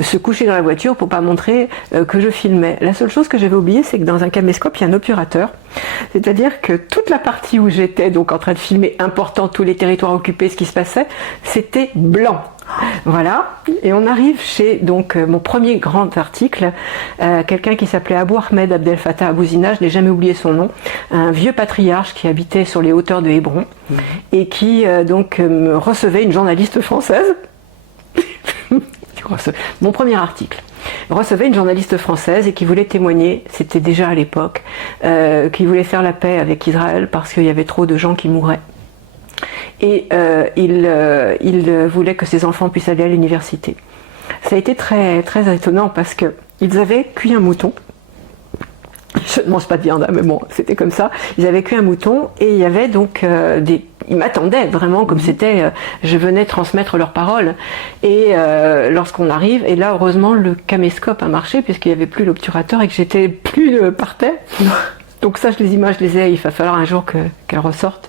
se coucher dans la voiture pour pas montrer que je filmais. La seule chose que j'avais oubliée, c'est que dans un caméscope, il y a un obturateur. C'est-à-dire que toute la partie où j'étais donc en train de filmer important tous les territoires occupés, ce qui se passait, c'était blanc. Voilà, et on arrive chez donc mon premier grand article, quelqu'un qui s'appelait Abou Ahmed Abdel Fattah Abou Zina, je n'ai jamais oublié son nom, un vieux patriarche qui habitait sur les hauteurs de Hébron et qui donc me recevait, une journaliste française. Mon premier article recevait une journaliste française et qui voulait témoigner, c'était déjà à l'époque, qui voulait faire la paix avec Israël parce qu'il y avait trop de gens qui mouraient. Et il voulait que ses enfants puissent aller à l'université. Ça a été très, très étonnant parce qu'ils avaient cuit un mouton. Je ne mange pas de viande, mais bon, c'était comme ça. Ils avaient cuit un mouton et il y avait donc ils m'attendaient vraiment comme c'était, je venais transmettre leurs paroles. Et lorsqu'on arrive, et là heureusement le caméscope a marché puisqu'il n'y avait plus l'obturateur et que j'étais plus par terre. Donc ça, les images, je les ai, il va falloir un jour qu'elles ressortent.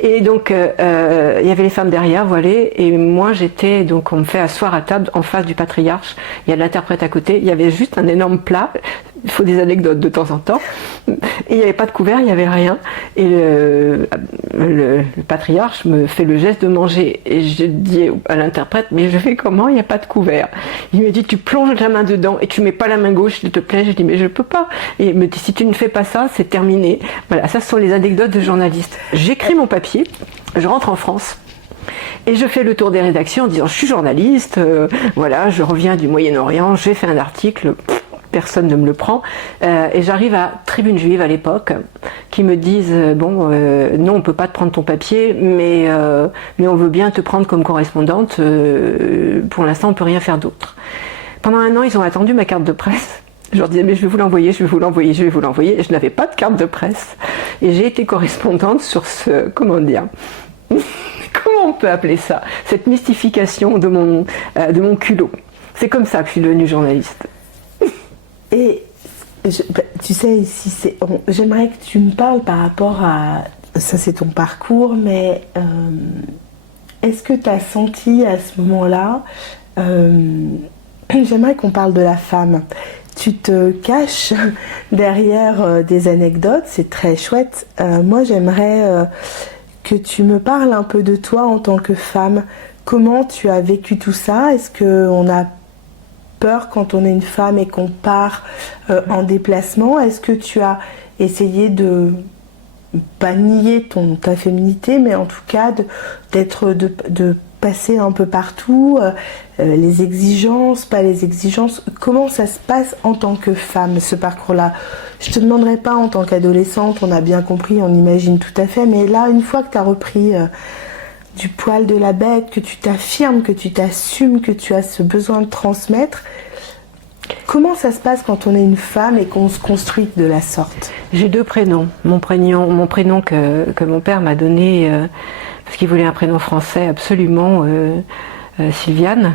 Et donc, il y avait les femmes derrière, voilées, et moi j'étais, donc on me fait asseoir à table en face du patriarche, il y a l'interprète à côté, il y avait juste un énorme plat, il faut des anecdotes de temps en temps. Et il n'y avait pas de couvert, il n'y avait rien. Et le patriarche me fait le geste de manger. Et je dis à l'interprète, mais je fais comment, il n'y a pas de couvert? Il me dit, tu plonges la main dedans et tu mets pas la main gauche, s'il te plaît. Je dis, mais je peux pas. Et il me dit, si tu ne fais pas ça, c'est terminé. Voilà, ça ce sont les anecdotes de journalistes. J'écris mon papier, je rentre en France. Et je fais le tour des rédactions en disant, je suis journaliste, voilà, je reviens du Moyen-Orient, j'ai fait un article, personne ne me le prend. Et j'arrive à Tribune Juive à l'époque, qui me disent, bon, non, on peut pas te prendre ton papier, mais on veut bien te prendre comme correspondante, pour l'instant on peut rien faire d'autre. Pendant un an, ils ont attendu ma carte de presse. Je leur disais, mais je vais vous l'envoyer, je vais vous l'envoyer, je vais vous l'envoyer. Et je n'avais pas de carte de presse. Et j'ai été correspondante sur ce, comment dire, comment on peut appeler ça, cette mystification de mon culot. C'est comme ça que je suis devenue journaliste. Et tu sais, ici, j'aimerais que tu me parles par rapport à, ça c'est ton parcours, mais est-ce que tu as senti à ce moment-là, j'aimerais qu'on parle de la femme. Tu te caches derrière des anecdotes, c'est très chouette. Moi j'aimerais que tu me parles un peu de toi en tant que femme. Comment tu as vécu tout ça? Est-ce qu'on a peur quand on est une femme et qu'on part en déplacement? Est-ce que tu as essayé de pas nier ta féminité, mais en tout cas de passer un peu partout, les exigences, pas les exigences? Comment ça se passe en tant que femme, ce parcours-là? Je te demanderai pas en tant qu'adolescente, on a bien compris, on imagine tout à fait, mais là, une fois que tu as repris du poil de la bête, que tu t'affirmes, que tu t'assumes, que tu as ce besoin de transmettre, comment ça se passe quand on est une femme et qu'on se construit de la sorte? J'ai deux prénoms. Mon prénom que mon père m'a donné, parce qu'il voulait un prénom français absolument, Sylviane.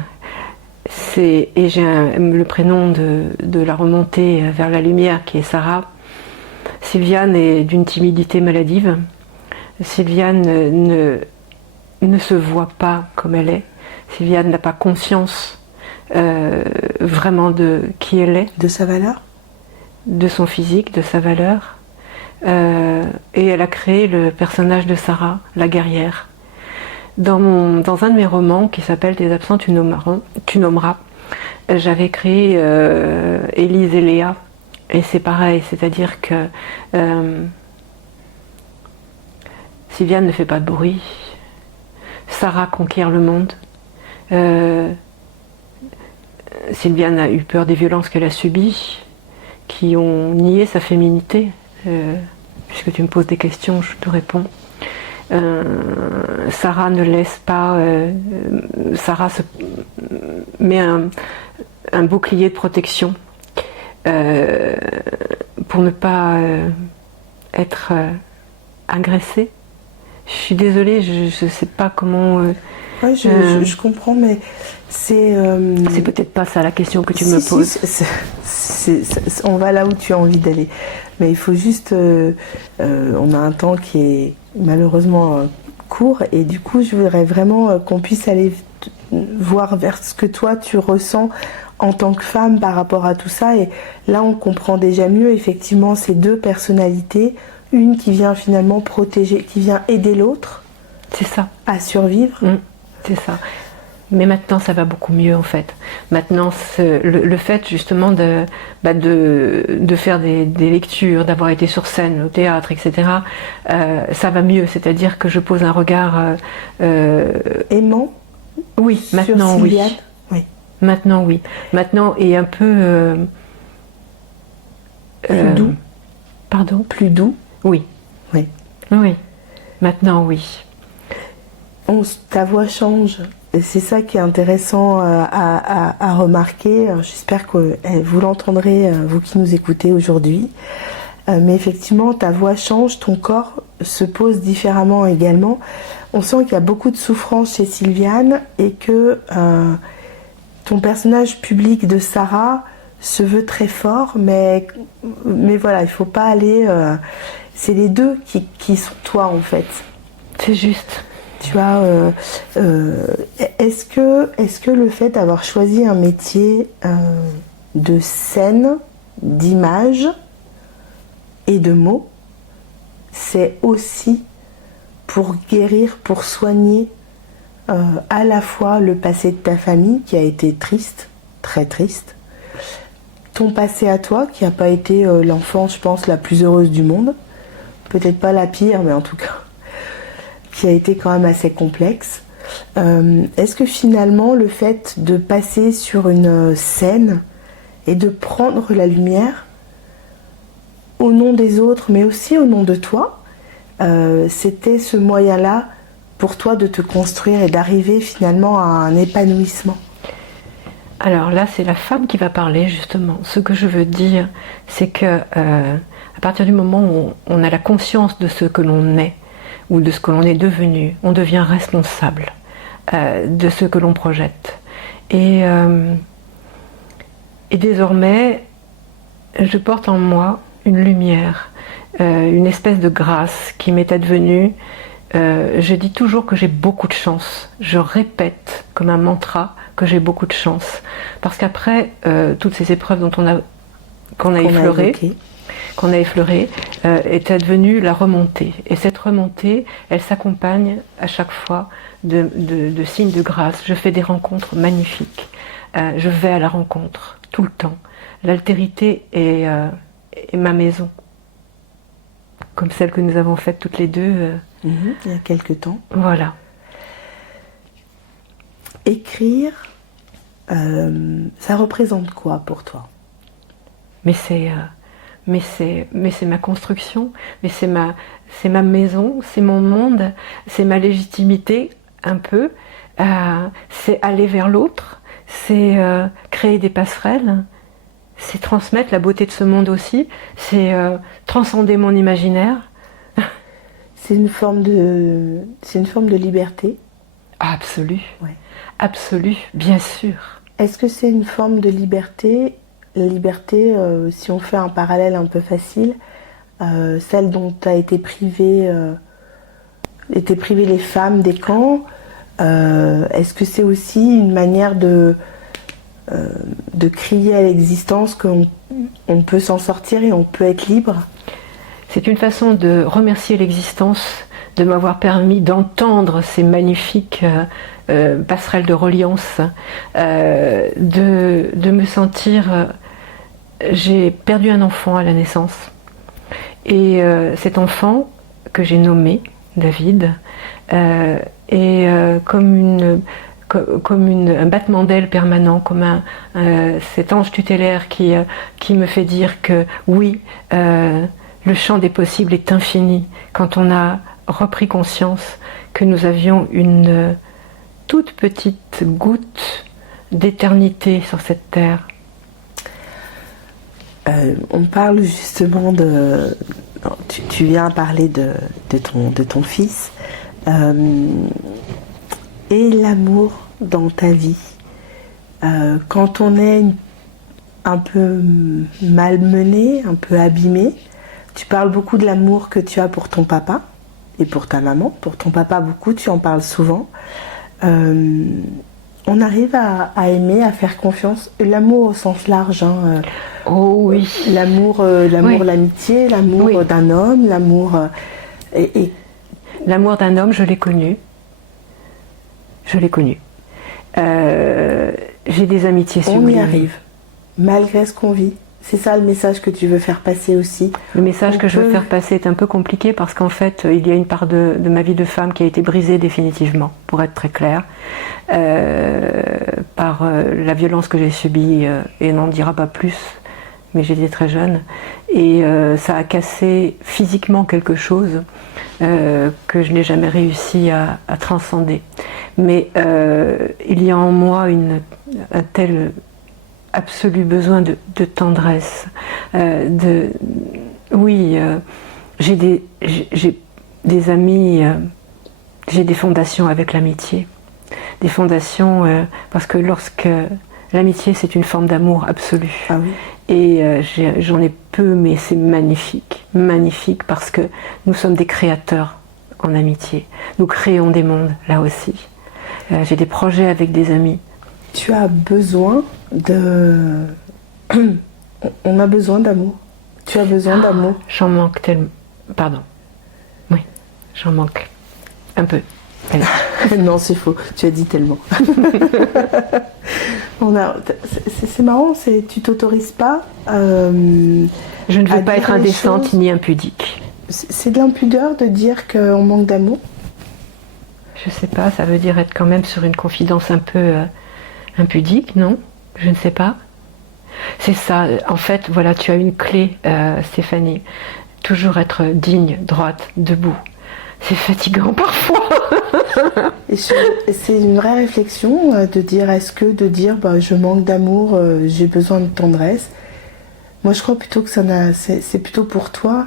Et j'ai le prénom de la remontée vers la lumière qui est Sarah. Sylviane est d'une timidité maladive. Sylviane ne se voit pas comme elle est. Sylviane n'a pas conscience vraiment de qui elle est. De sa valeur? De son physique, de sa valeur. Et elle a créé le personnage de Sarah, la guerrière. Dans un de mes romans qui s'appelle Tes absents tu nommeras, j'avais créé Élise et Léa. Et c'est pareil, c'est-à-dire que Sylviane ne fait pas de bruit. Sarah conquiert le monde. Sylviane a eu peur des violences qu'elle a subies, qui ont nié sa féminité. Puisque tu me poses des questions, je te réponds. Sarah ne laisse pas... Sarah se met un bouclier de protection pour ne pas être agressée. Je suis désolée, je ne sais pas comment... Ouais, je comprends, mais c'est... C'est peut-être pas ça la question que tu me poses. On va là où tu as envie d'aller. Mais il faut juste... on a un temps qui est malheureusement court, et du coup, je voudrais vraiment qu'on puisse aller voir vers ce que toi, tu ressens en tant que femme par rapport à tout ça. Et là, on comprend déjà mieux, effectivement, ces deux personnalités. Une qui vient finalement protéger, qui vient aider l'autre. C'est ça. À survivre. C'est ça. Mais maintenant, ça va beaucoup mieux, en fait. Maintenant, le fait, justement, de faire des lectures, d'avoir été sur scène, au théâtre, etc., ça va mieux. C'est-à-dire que je pose un regard... aimant. Oui, maintenant, oui. Oui. Maintenant, oui. Maintenant, et un peu... plus doux. Pardon? Plus doux. Oui. Oui. Oui. Maintenant, oui. Ta voix change. Et c'est ça qui est intéressant à remarquer. J'espère que vous l'entendrez, vous qui nous écoutez aujourd'hui. Mais effectivement, ta voix change, ton corps se pose différemment également. On sent qu'il y a beaucoup de souffrance chez Sylviane et que ton personnage public de Sarah se veut très fort, mais voilà, il ne faut pas aller... c'est les deux qui sont toi, en fait. C'est juste. Tu as... est-ce que le fait d'avoir choisi un métier de scène d'images et de mots, c'est aussi pour guérir, pour soigner à la fois le passé de ta famille qui a été triste, très triste, ton passé à toi qui n'a pas été l'enfance, je pense, la plus heureuse du monde, peut-être pas la pire, mais en tout cas, qui a été quand même assez complexe. Est-ce que finalement le fait de passer sur une scène et de prendre la lumière au nom des autres, mais aussi au nom de toi, c'était ce moyen-là pour toi de te construire et d'arriver finalement à un épanouissement? Alors là, c'est la femme qui va parler justement. Ce que je veux dire, c'est que à partir du moment où on a la conscience de ce que l'on est ou de ce que l'on est devenu, on devient responsable de ce que l'on projette. Et désormais, je porte en moi une lumière, une espèce de grâce qui m'est advenue. Je dis toujours que j'ai beaucoup de chance. Je répète comme un mantra que j'ai beaucoup de chance. Parce qu'après toutes ces épreuves qu'on a effleurées, est advenue la remontée. Et cette remontée, elle s'accompagne à chaque fois de signes de grâce. Je fais des rencontres magnifiques. Je vais à la rencontre tout le temps. L'altérité est ma maison. Comme celle que nous avons faite toutes les deux. Il y a quelque temps. Voilà. Écrire, ça représente quoi pour toi? Mais c'est ma construction, mais c'est ma maison, c'est mon monde, c'est ma légitimité un peu. C'est aller vers l'autre, c'est créer des passerelles, c'est transmettre la beauté de ce monde aussi, c'est transcender mon imaginaire. C'est une forme de liberté. Absolue. Ouais. Absolue, bien sûr. Est-ce que c'est une forme de liberté? La liberté, si on fait un parallèle un peu facile, celle dont a été privée les femmes des camps, est-ce que c'est aussi une manière de crier à l'existence qu'on peut s'en sortir et on peut être libre? C'est une façon de remercier l'existence de m'avoir permis d'entendre ces magnifiques passerelles de reliance, de me sentir... J'ai perdu un enfant à la naissance. Et cet enfant, que j'ai nommé David, est comme un battement d'ailes permanent, comme cet ange tutélaire qui me fait dire que oui, le champ des possibles est infini. Quand on a repris conscience que nous avions une toute petite goutte d'éternité sur cette terre. On parle justement de... Tu viens parler de ton fils. Et l'amour dans ta vie. Quand on est un peu malmené, un peu abîmé, tu parles beaucoup de l'amour que tu as pour ton papa et pour ta maman. Pour ton papa beaucoup, tu en parles souvent. On arrive à aimer, à faire confiance. L'amour au sens large. Oh oui. L'amour, oui. l'amitié, l'amour oui. d'un homme, l'amour... L'amour d'un homme, je l'ai connu. Je l'ai connu. J'ai des amitiés sublimes. On y arrive, malgré ce qu'on vit. C'est ça le message que tu veux faire passer aussi. Le message que je veux faire passer est un peu compliqué parce qu'en fait, il y a une part de ma vie de femme qui a été brisée définitivement, pour être très clair, par la violence que j'ai subie, et on n'en dira pas plus, mais j'étais très jeune. Et ça a cassé physiquement quelque chose que je n'ai jamais réussi à transcender. Mais il y a en moi un tel absolu besoin de tendresse. J'ai des amis, j'ai des fondations avec l'amitié. Des fondations, parce que lorsque l'amitié c'est une forme d'amour absolu. Ah oui. Et j'en ai peu, mais c'est magnifique. Magnifique parce que nous sommes des créateurs en amitié. Nous créons des mondes là aussi. J'ai des projets avec des amis. Tu as besoin On a besoin d'amour. Tu as besoin d'amour. J'en manque tellement. Pardon. Oui, j'en manque. Un peu. Non, c'est faux. Tu as dit tellement. C'est marrant, tu t'autorises pas. Je ne veux pas être indécente ni impudique. C'est de l'impudeur de dire qu'on manque d'amour? Je sais pas, ça veut dire être quand même sur une confidence un peu impudique, non? Je ne sais pas. C'est ça, en fait, voilà, tu as une clé, Stéphanie. Toujours être digne, droite, debout. C'est fatigant parfois. Et c'est une vraie réflexion de dire, je manque d'amour, j'ai besoin de tendresse. Moi je crois plutôt que c'est plutôt pour toi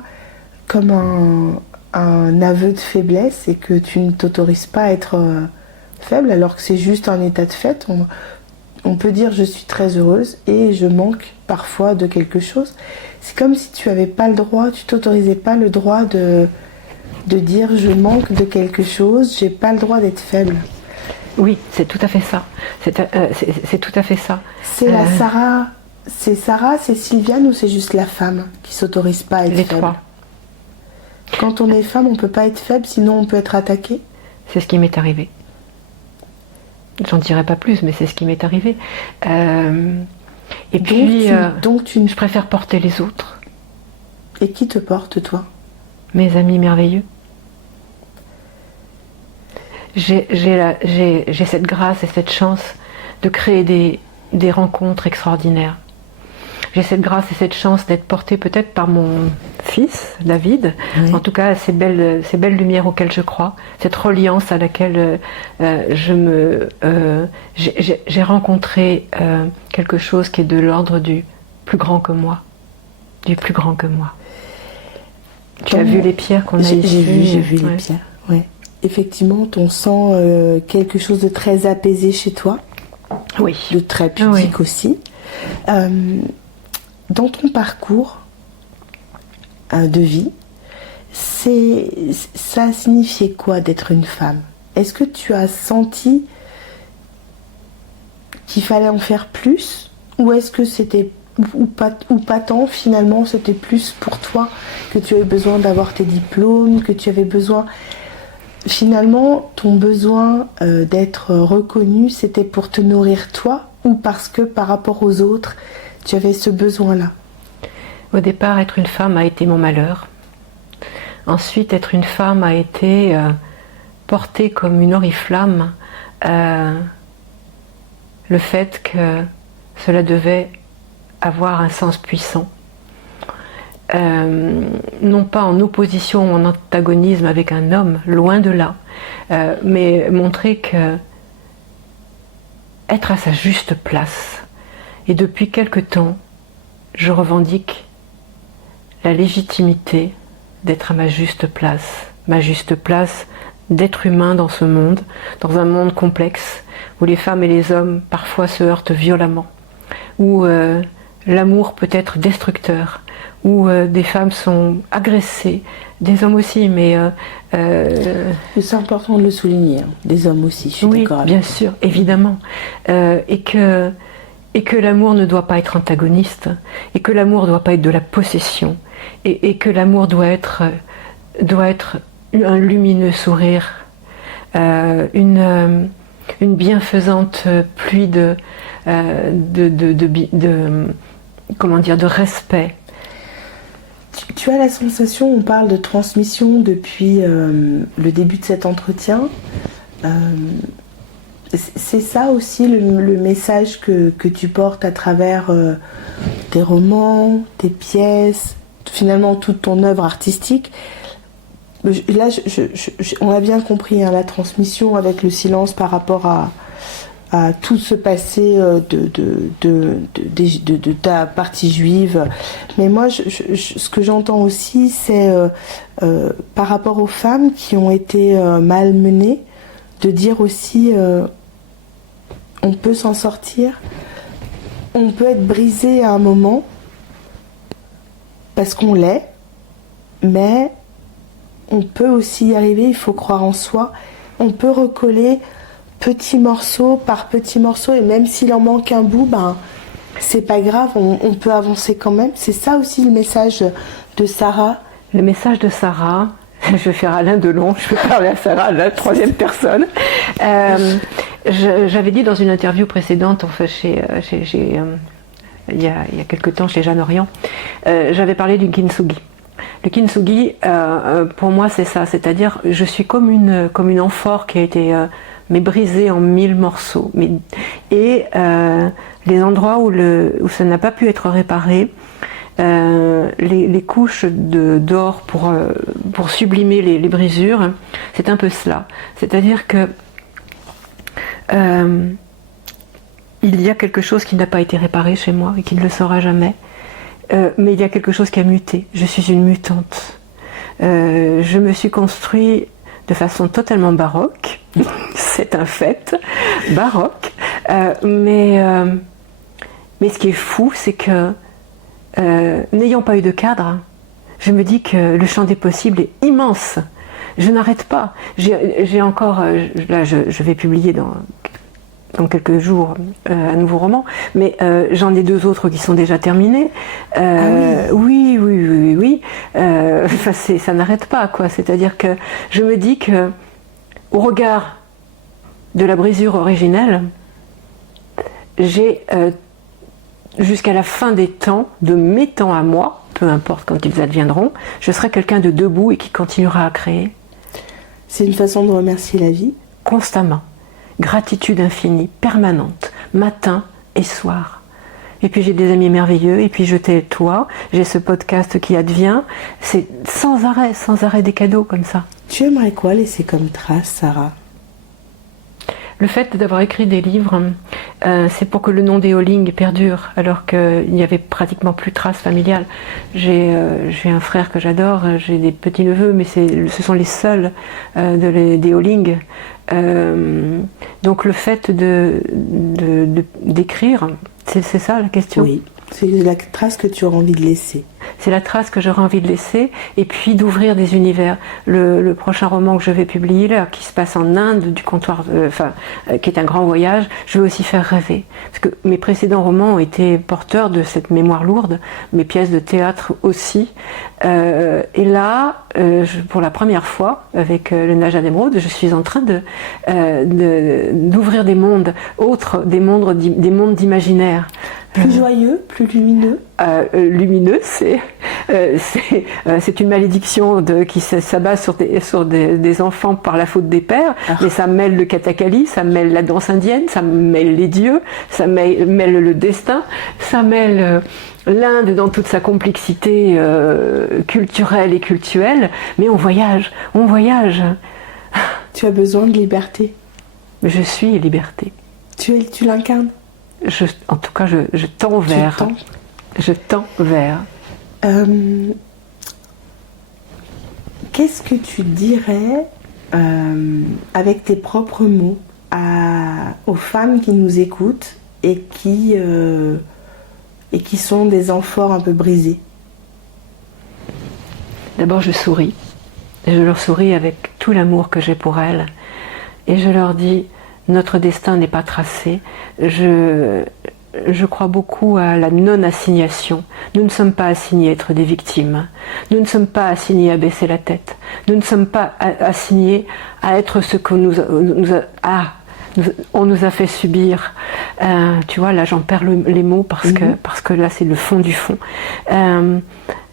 comme un aveu de faiblesse et que tu ne t'autorises pas à être faible alors que c'est juste un état de fait. On peut dire je suis très heureuse et je manque parfois de quelque chose. C'est comme si tu n'avais pas le droit, tu t'autorisais pas le droit de dire je manque de quelque chose, j'ai pas le droit d'être faible. Oui, c'est tout à fait ça. C'est tout à fait ça. C'est la Sarah, c'est Sylviane ou c'est juste la femme qui s'autorise pas à être Les faible? trois. Quand on est femme, on peut pas être faible, sinon on peut être attaqué. C'est ce qui m'est arrivé. J'en dirai pas plus, mais c'est ce qui m'est arrivé. Et puis, je préfère porter les autres. Et qui te porte, toi? Mes amis merveilleux. J'ai cette grâce et cette chance de créer des rencontres extraordinaires. J'ai cette grâce et cette chance d'être portée peut-être par mon fils, David. Oui. En tout cas, ces belles lumières auxquelles je crois, cette reliance à laquelle j'ai rencontré quelque chose qui est de l'ordre du plus grand que moi. Du plus grand que moi. Tu as vu les pierres qu'on a ici? J'ai vu les pierres, ouais. Effectivement, on sent quelque chose de très apaisé chez toi. Oui. De très pudique aussi. Dans ton parcours de vie, ça a signifié quoi d'être une femme? Est-ce que tu as senti qu'il fallait en faire plus? Ou est-ce que c'était ou pas tant, finalement, c'était plus pour toi que tu avais besoin d'avoir tes diplômes, que tu avais besoin... Finalement, ton besoin d'être reconnu, c'était pour te nourrir toi, ou parce que par rapport aux autres, tu avais ce besoin-là? Au départ, être une femme a été mon malheur. Ensuite, être une femme a été portée comme une oriflamme le fait que cela devait avoir un sens puissant. Non pas en opposition ou en antagonisme avec un homme, loin de là, mais montrer que être à sa juste place. Et depuis quelque temps, je revendique la légitimité d'être à ma juste place d'être humain dans ce monde, dans un monde complexe, où les femmes et les hommes parfois se heurtent violemment, où l'amour peut être destructeur, où des femmes sont agressées, des hommes aussi, mais... C'est important de le souligner, hein. Des hommes aussi, je suis d'accord avec bien sûr, évidemment. Et que l'amour ne doit pas être antagoniste, et que l'amour ne doit pas être de la possession, et que l'amour doit être un lumineux sourire, une bienfaisante pluie de respect. Tu as la sensation, on parle de transmission depuis le début de cet entretien. C'est ça aussi le message que tu portes à travers tes romans, tes pièces, finalement toute ton œuvre artistique. Là, on a bien compris la transmission avec le silence par rapport à tout ce passé de ta partie juive. Mais moi, ce que j'entends aussi, c'est par rapport aux femmes qui ont été malmenées, de dire aussi on peut s'en sortir, on peut être brisé à un moment, parce qu'on l'est, mais on peut aussi y arriver, il faut croire en soi, on peut recoller petit morceau par petit morceau, et même s'il en manque un bout, C'est pas grave, on peut avancer quand même. C'est ça aussi le message de Sarah. Le message de Sarah, je vais faire Alain Delon, je vais parler à Sarah, la troisième personne. J'avais dit dans une interview précédente, enfin il y a quelque temps chez Jeanne Orient, j'avais parlé du kintsugi. Le kintsugi, pour moi, c'est ça, c'est-à-dire je suis comme une amphore qui a été mais brisée en 1000 morceaux. Et les endroits où ça n'a pas pu être réparé, les couches d'or pour sublimer les brisures, c'est un peu cela. C'est-à-dire que il y a quelque chose qui n'a pas été réparé chez moi et qui ne le sera jamais. Mais il y a quelque chose qui a muté. Je suis une mutante. Je me suis construit de façon totalement baroque. C'est un fait, baroque. Mais ce qui est fou, c'est que n'ayant pas eu de cadre, je me dis que le champ des possibles est immense. Je n'arrête pas. J'ai encore, là, je vais publier dans quelques jours un nouveau roman, mais j'en ai 2 autres qui sont déjà terminés. Oui. Enfin, ça n'arrête pas, quoi. C'est-à-dire que je me dis que, au regard de la brisure originelle, j'ai jusqu'à la fin des temps, de mes temps à moi, peu importe quand ils adviendront, je serai quelqu'un de debout et qui continuera à créer. C'est une façon de remercier la vie. Constamment. Gratitude infinie, permanente, matin et soir. Et puis j'ai des amis merveilleux, et puis je t'ai toi, j'ai ce podcast qui advient, c'est sans arrêt des cadeaux comme ça. Tu aimerais quoi laisser comme trace, Sarah ? Le fait d'avoir écrit des livres, c'est pour que le nom d'Éoling perdure, alors qu'il n'y avait pratiquement plus de traces familiales. J'ai un frère que j'adore, j'ai des petits-neveux, mais ce sont les seuls d'Éoling. Donc le fait d'écrire, c'est ça la question. Oui, c'est la trace que tu auras envie de laisser. C'est la trace que j'aurais envie de laisser, et puis d'ouvrir des univers. Le prochain roman que je vais publier là, qui se passe en Inde, du comptoir, qui est un grand voyage, je veux aussi faire rêver. Parce que mes précédents romans ont été porteurs de cette mémoire lourde, mes pièces de théâtre aussi. Et là, pour la première fois, avec le Naja d'Émeraude, je suis en train d'ouvrir des mondes autres, des mondes d'imaginaire. Plus joyeux, plus lumineux. Lumineux, c'est une malédiction qui s'abat sur des enfants par la faute des pères, mais ça mêle le kathakali, ça mêle la danse indienne, ça mêle les dieux, ça mêle le destin, ça mêle l'Inde dans toute sa complexité culturelle et cultuelle, mais on voyage. Tu as besoin de liberté. Je suis liberté. Tu l'incarnes. En tout cas, je tends vers. Je tends vers. Qu'est-ce que tu dirais, avec tes propres mots, aux femmes qui nous écoutent et qui sont des amphores un peu brisées ? D'abord, je souris. Et je leur souris avec tout l'amour que j'ai pour elles. Et je leur dis, notre destin n'est pas tracé. Je crois beaucoup à la non-assignation. Nous ne sommes pas assignés à être des victimes. Nous ne sommes pas assignés à baisser la tête. Nous ne sommes pas assignés à être ce que on nous a fait subir. Tu vois, là j'en perds les mots parce que là c'est le fond du fond.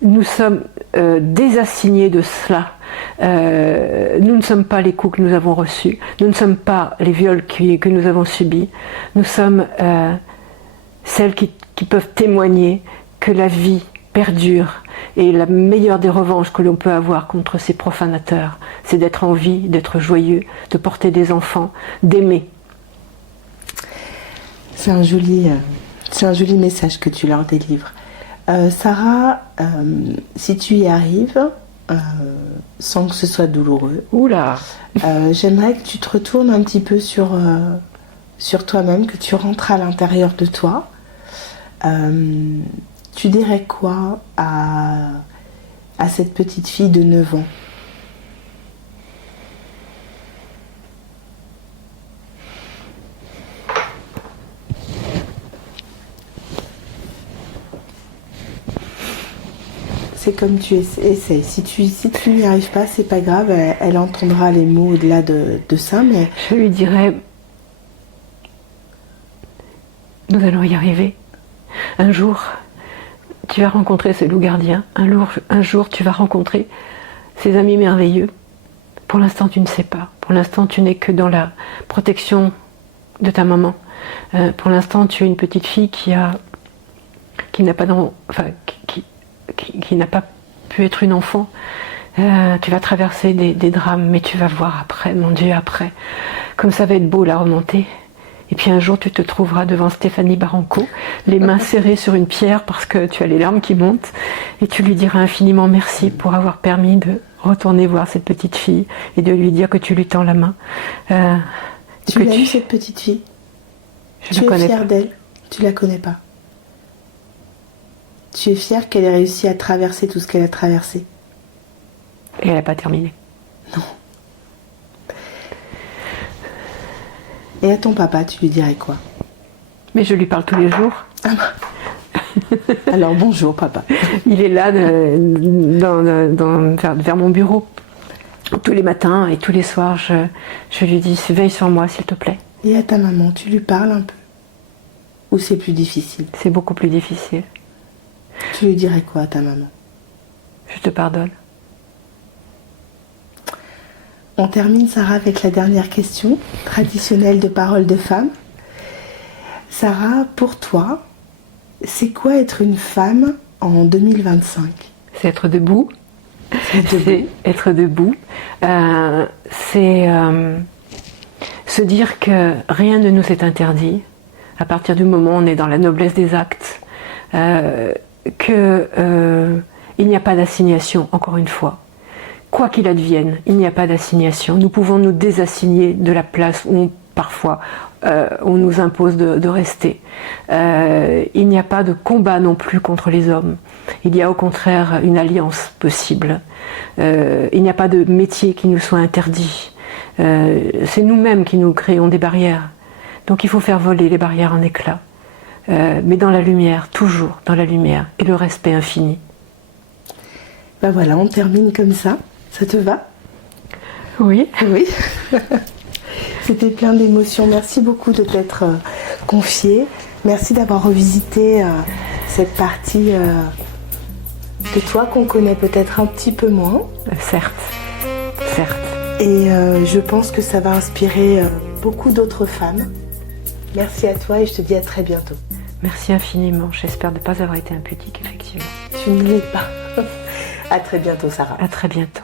Nous sommes désassignés de cela. Nous ne sommes pas les coups que nous avons reçus. Nous ne sommes pas les viols que nous avons subis. Nous sommes celles qui peuvent témoigner que la vie perdure. Et la meilleure des revanches que l'on peut avoir contre ces profanateurs, c'est d'être en vie, d'être joyeux, de porter des enfants, d'aimer. C'est un joli message que tu leur délivres. Sarah, si tu y arrives, sans que ce soit douloureux, j'aimerais que tu te retournes un petit peu sur toi-même, que tu rentres à l'intérieur de toi. Tu dirais quoi à cette petite fille de 9 ans ? c'est comme tu essayes. Si tu n'y arrives pas, c'est pas grave, elle entendra les mots au-delà de ça, mais... Je lui dirais, nous allons y arriver. Un jour, tu vas rencontrer ce loup gardien. Un jour, tu vas rencontrer ces amis merveilleux. Pour l'instant, tu ne sais pas. Pour l'instant, tu n'es que dans la protection de ta maman. Pour l'instant, tu es une petite fille qui n'a pas pu être une enfant. Tu vas traverser des drames, mais tu vas voir après, mon Dieu, après. Comme ça va être beau la remontée. Et puis un jour, tu te trouveras devant Stéphanie Baranco, les mains serrées sur une pierre parce que tu as les larmes qui montent, et tu lui diras infiniment merci pour avoir permis de retourner voir cette petite fille et de lui dire que tu lui tends la main. Tu l'aimes, cette petite fille? Tu es fière d'elle? Tu la connais pas? Tu es fière qu'elle ait réussi à traverser tout ce qu'elle a traversé? Et elle n'a pas terminé. Non. Et à ton papa, tu lui dirais quoi? Mais je lui parle tous les jours. Ah alors bonjour papa. Il est là vers mon bureau tous les matins et tous les soirs. Je lui dis veille sur moi s'il te plaît. Et à ta maman, tu lui parles un peu? Ou c'est plus difficile? C'est beaucoup plus difficile. Tu lui dirais quoi à ta maman? Je te pardonne. On termine, Sarah, avec la dernière question traditionnelle de Parole de femme. Sarah, pour toi, c'est quoi être une femme en 2025? C'est être debout. C'est être debout. C'est se dire que rien ne nous est interdit à partir du moment où on est dans la noblesse des actes. Il n'y a pas d'assignation, encore une fois. Quoi qu'il advienne, il n'y a pas d'assignation. Nous pouvons nous désassigner de la place où parfois on nous impose de rester. Il n'y a pas de combat non plus contre les hommes. Il y a au contraire une alliance possible. Il n'y a pas de métier qui nous soit interdit. C'est nous-mêmes qui nous créons des barrières. Donc il faut faire voler les barrières en éclats. Mais dans la lumière, toujours dans la lumière, et le respect infini. Ben voilà, on termine comme ça. Ça te va? Oui. Oui. C'était plein d'émotions. Merci beaucoup de t'être confiée. Merci d'avoir revisité cette partie de toi qu'on connaît peut-être un petit peu moins. Certes. Et je pense que ça va inspirer beaucoup d'autres femmes. Merci à toi et je te dis à très bientôt. Merci infiniment. J'espère ne pas avoir été impudique, effectivement. Tu ne l'es pas. À très bientôt, Sarah. À très bientôt.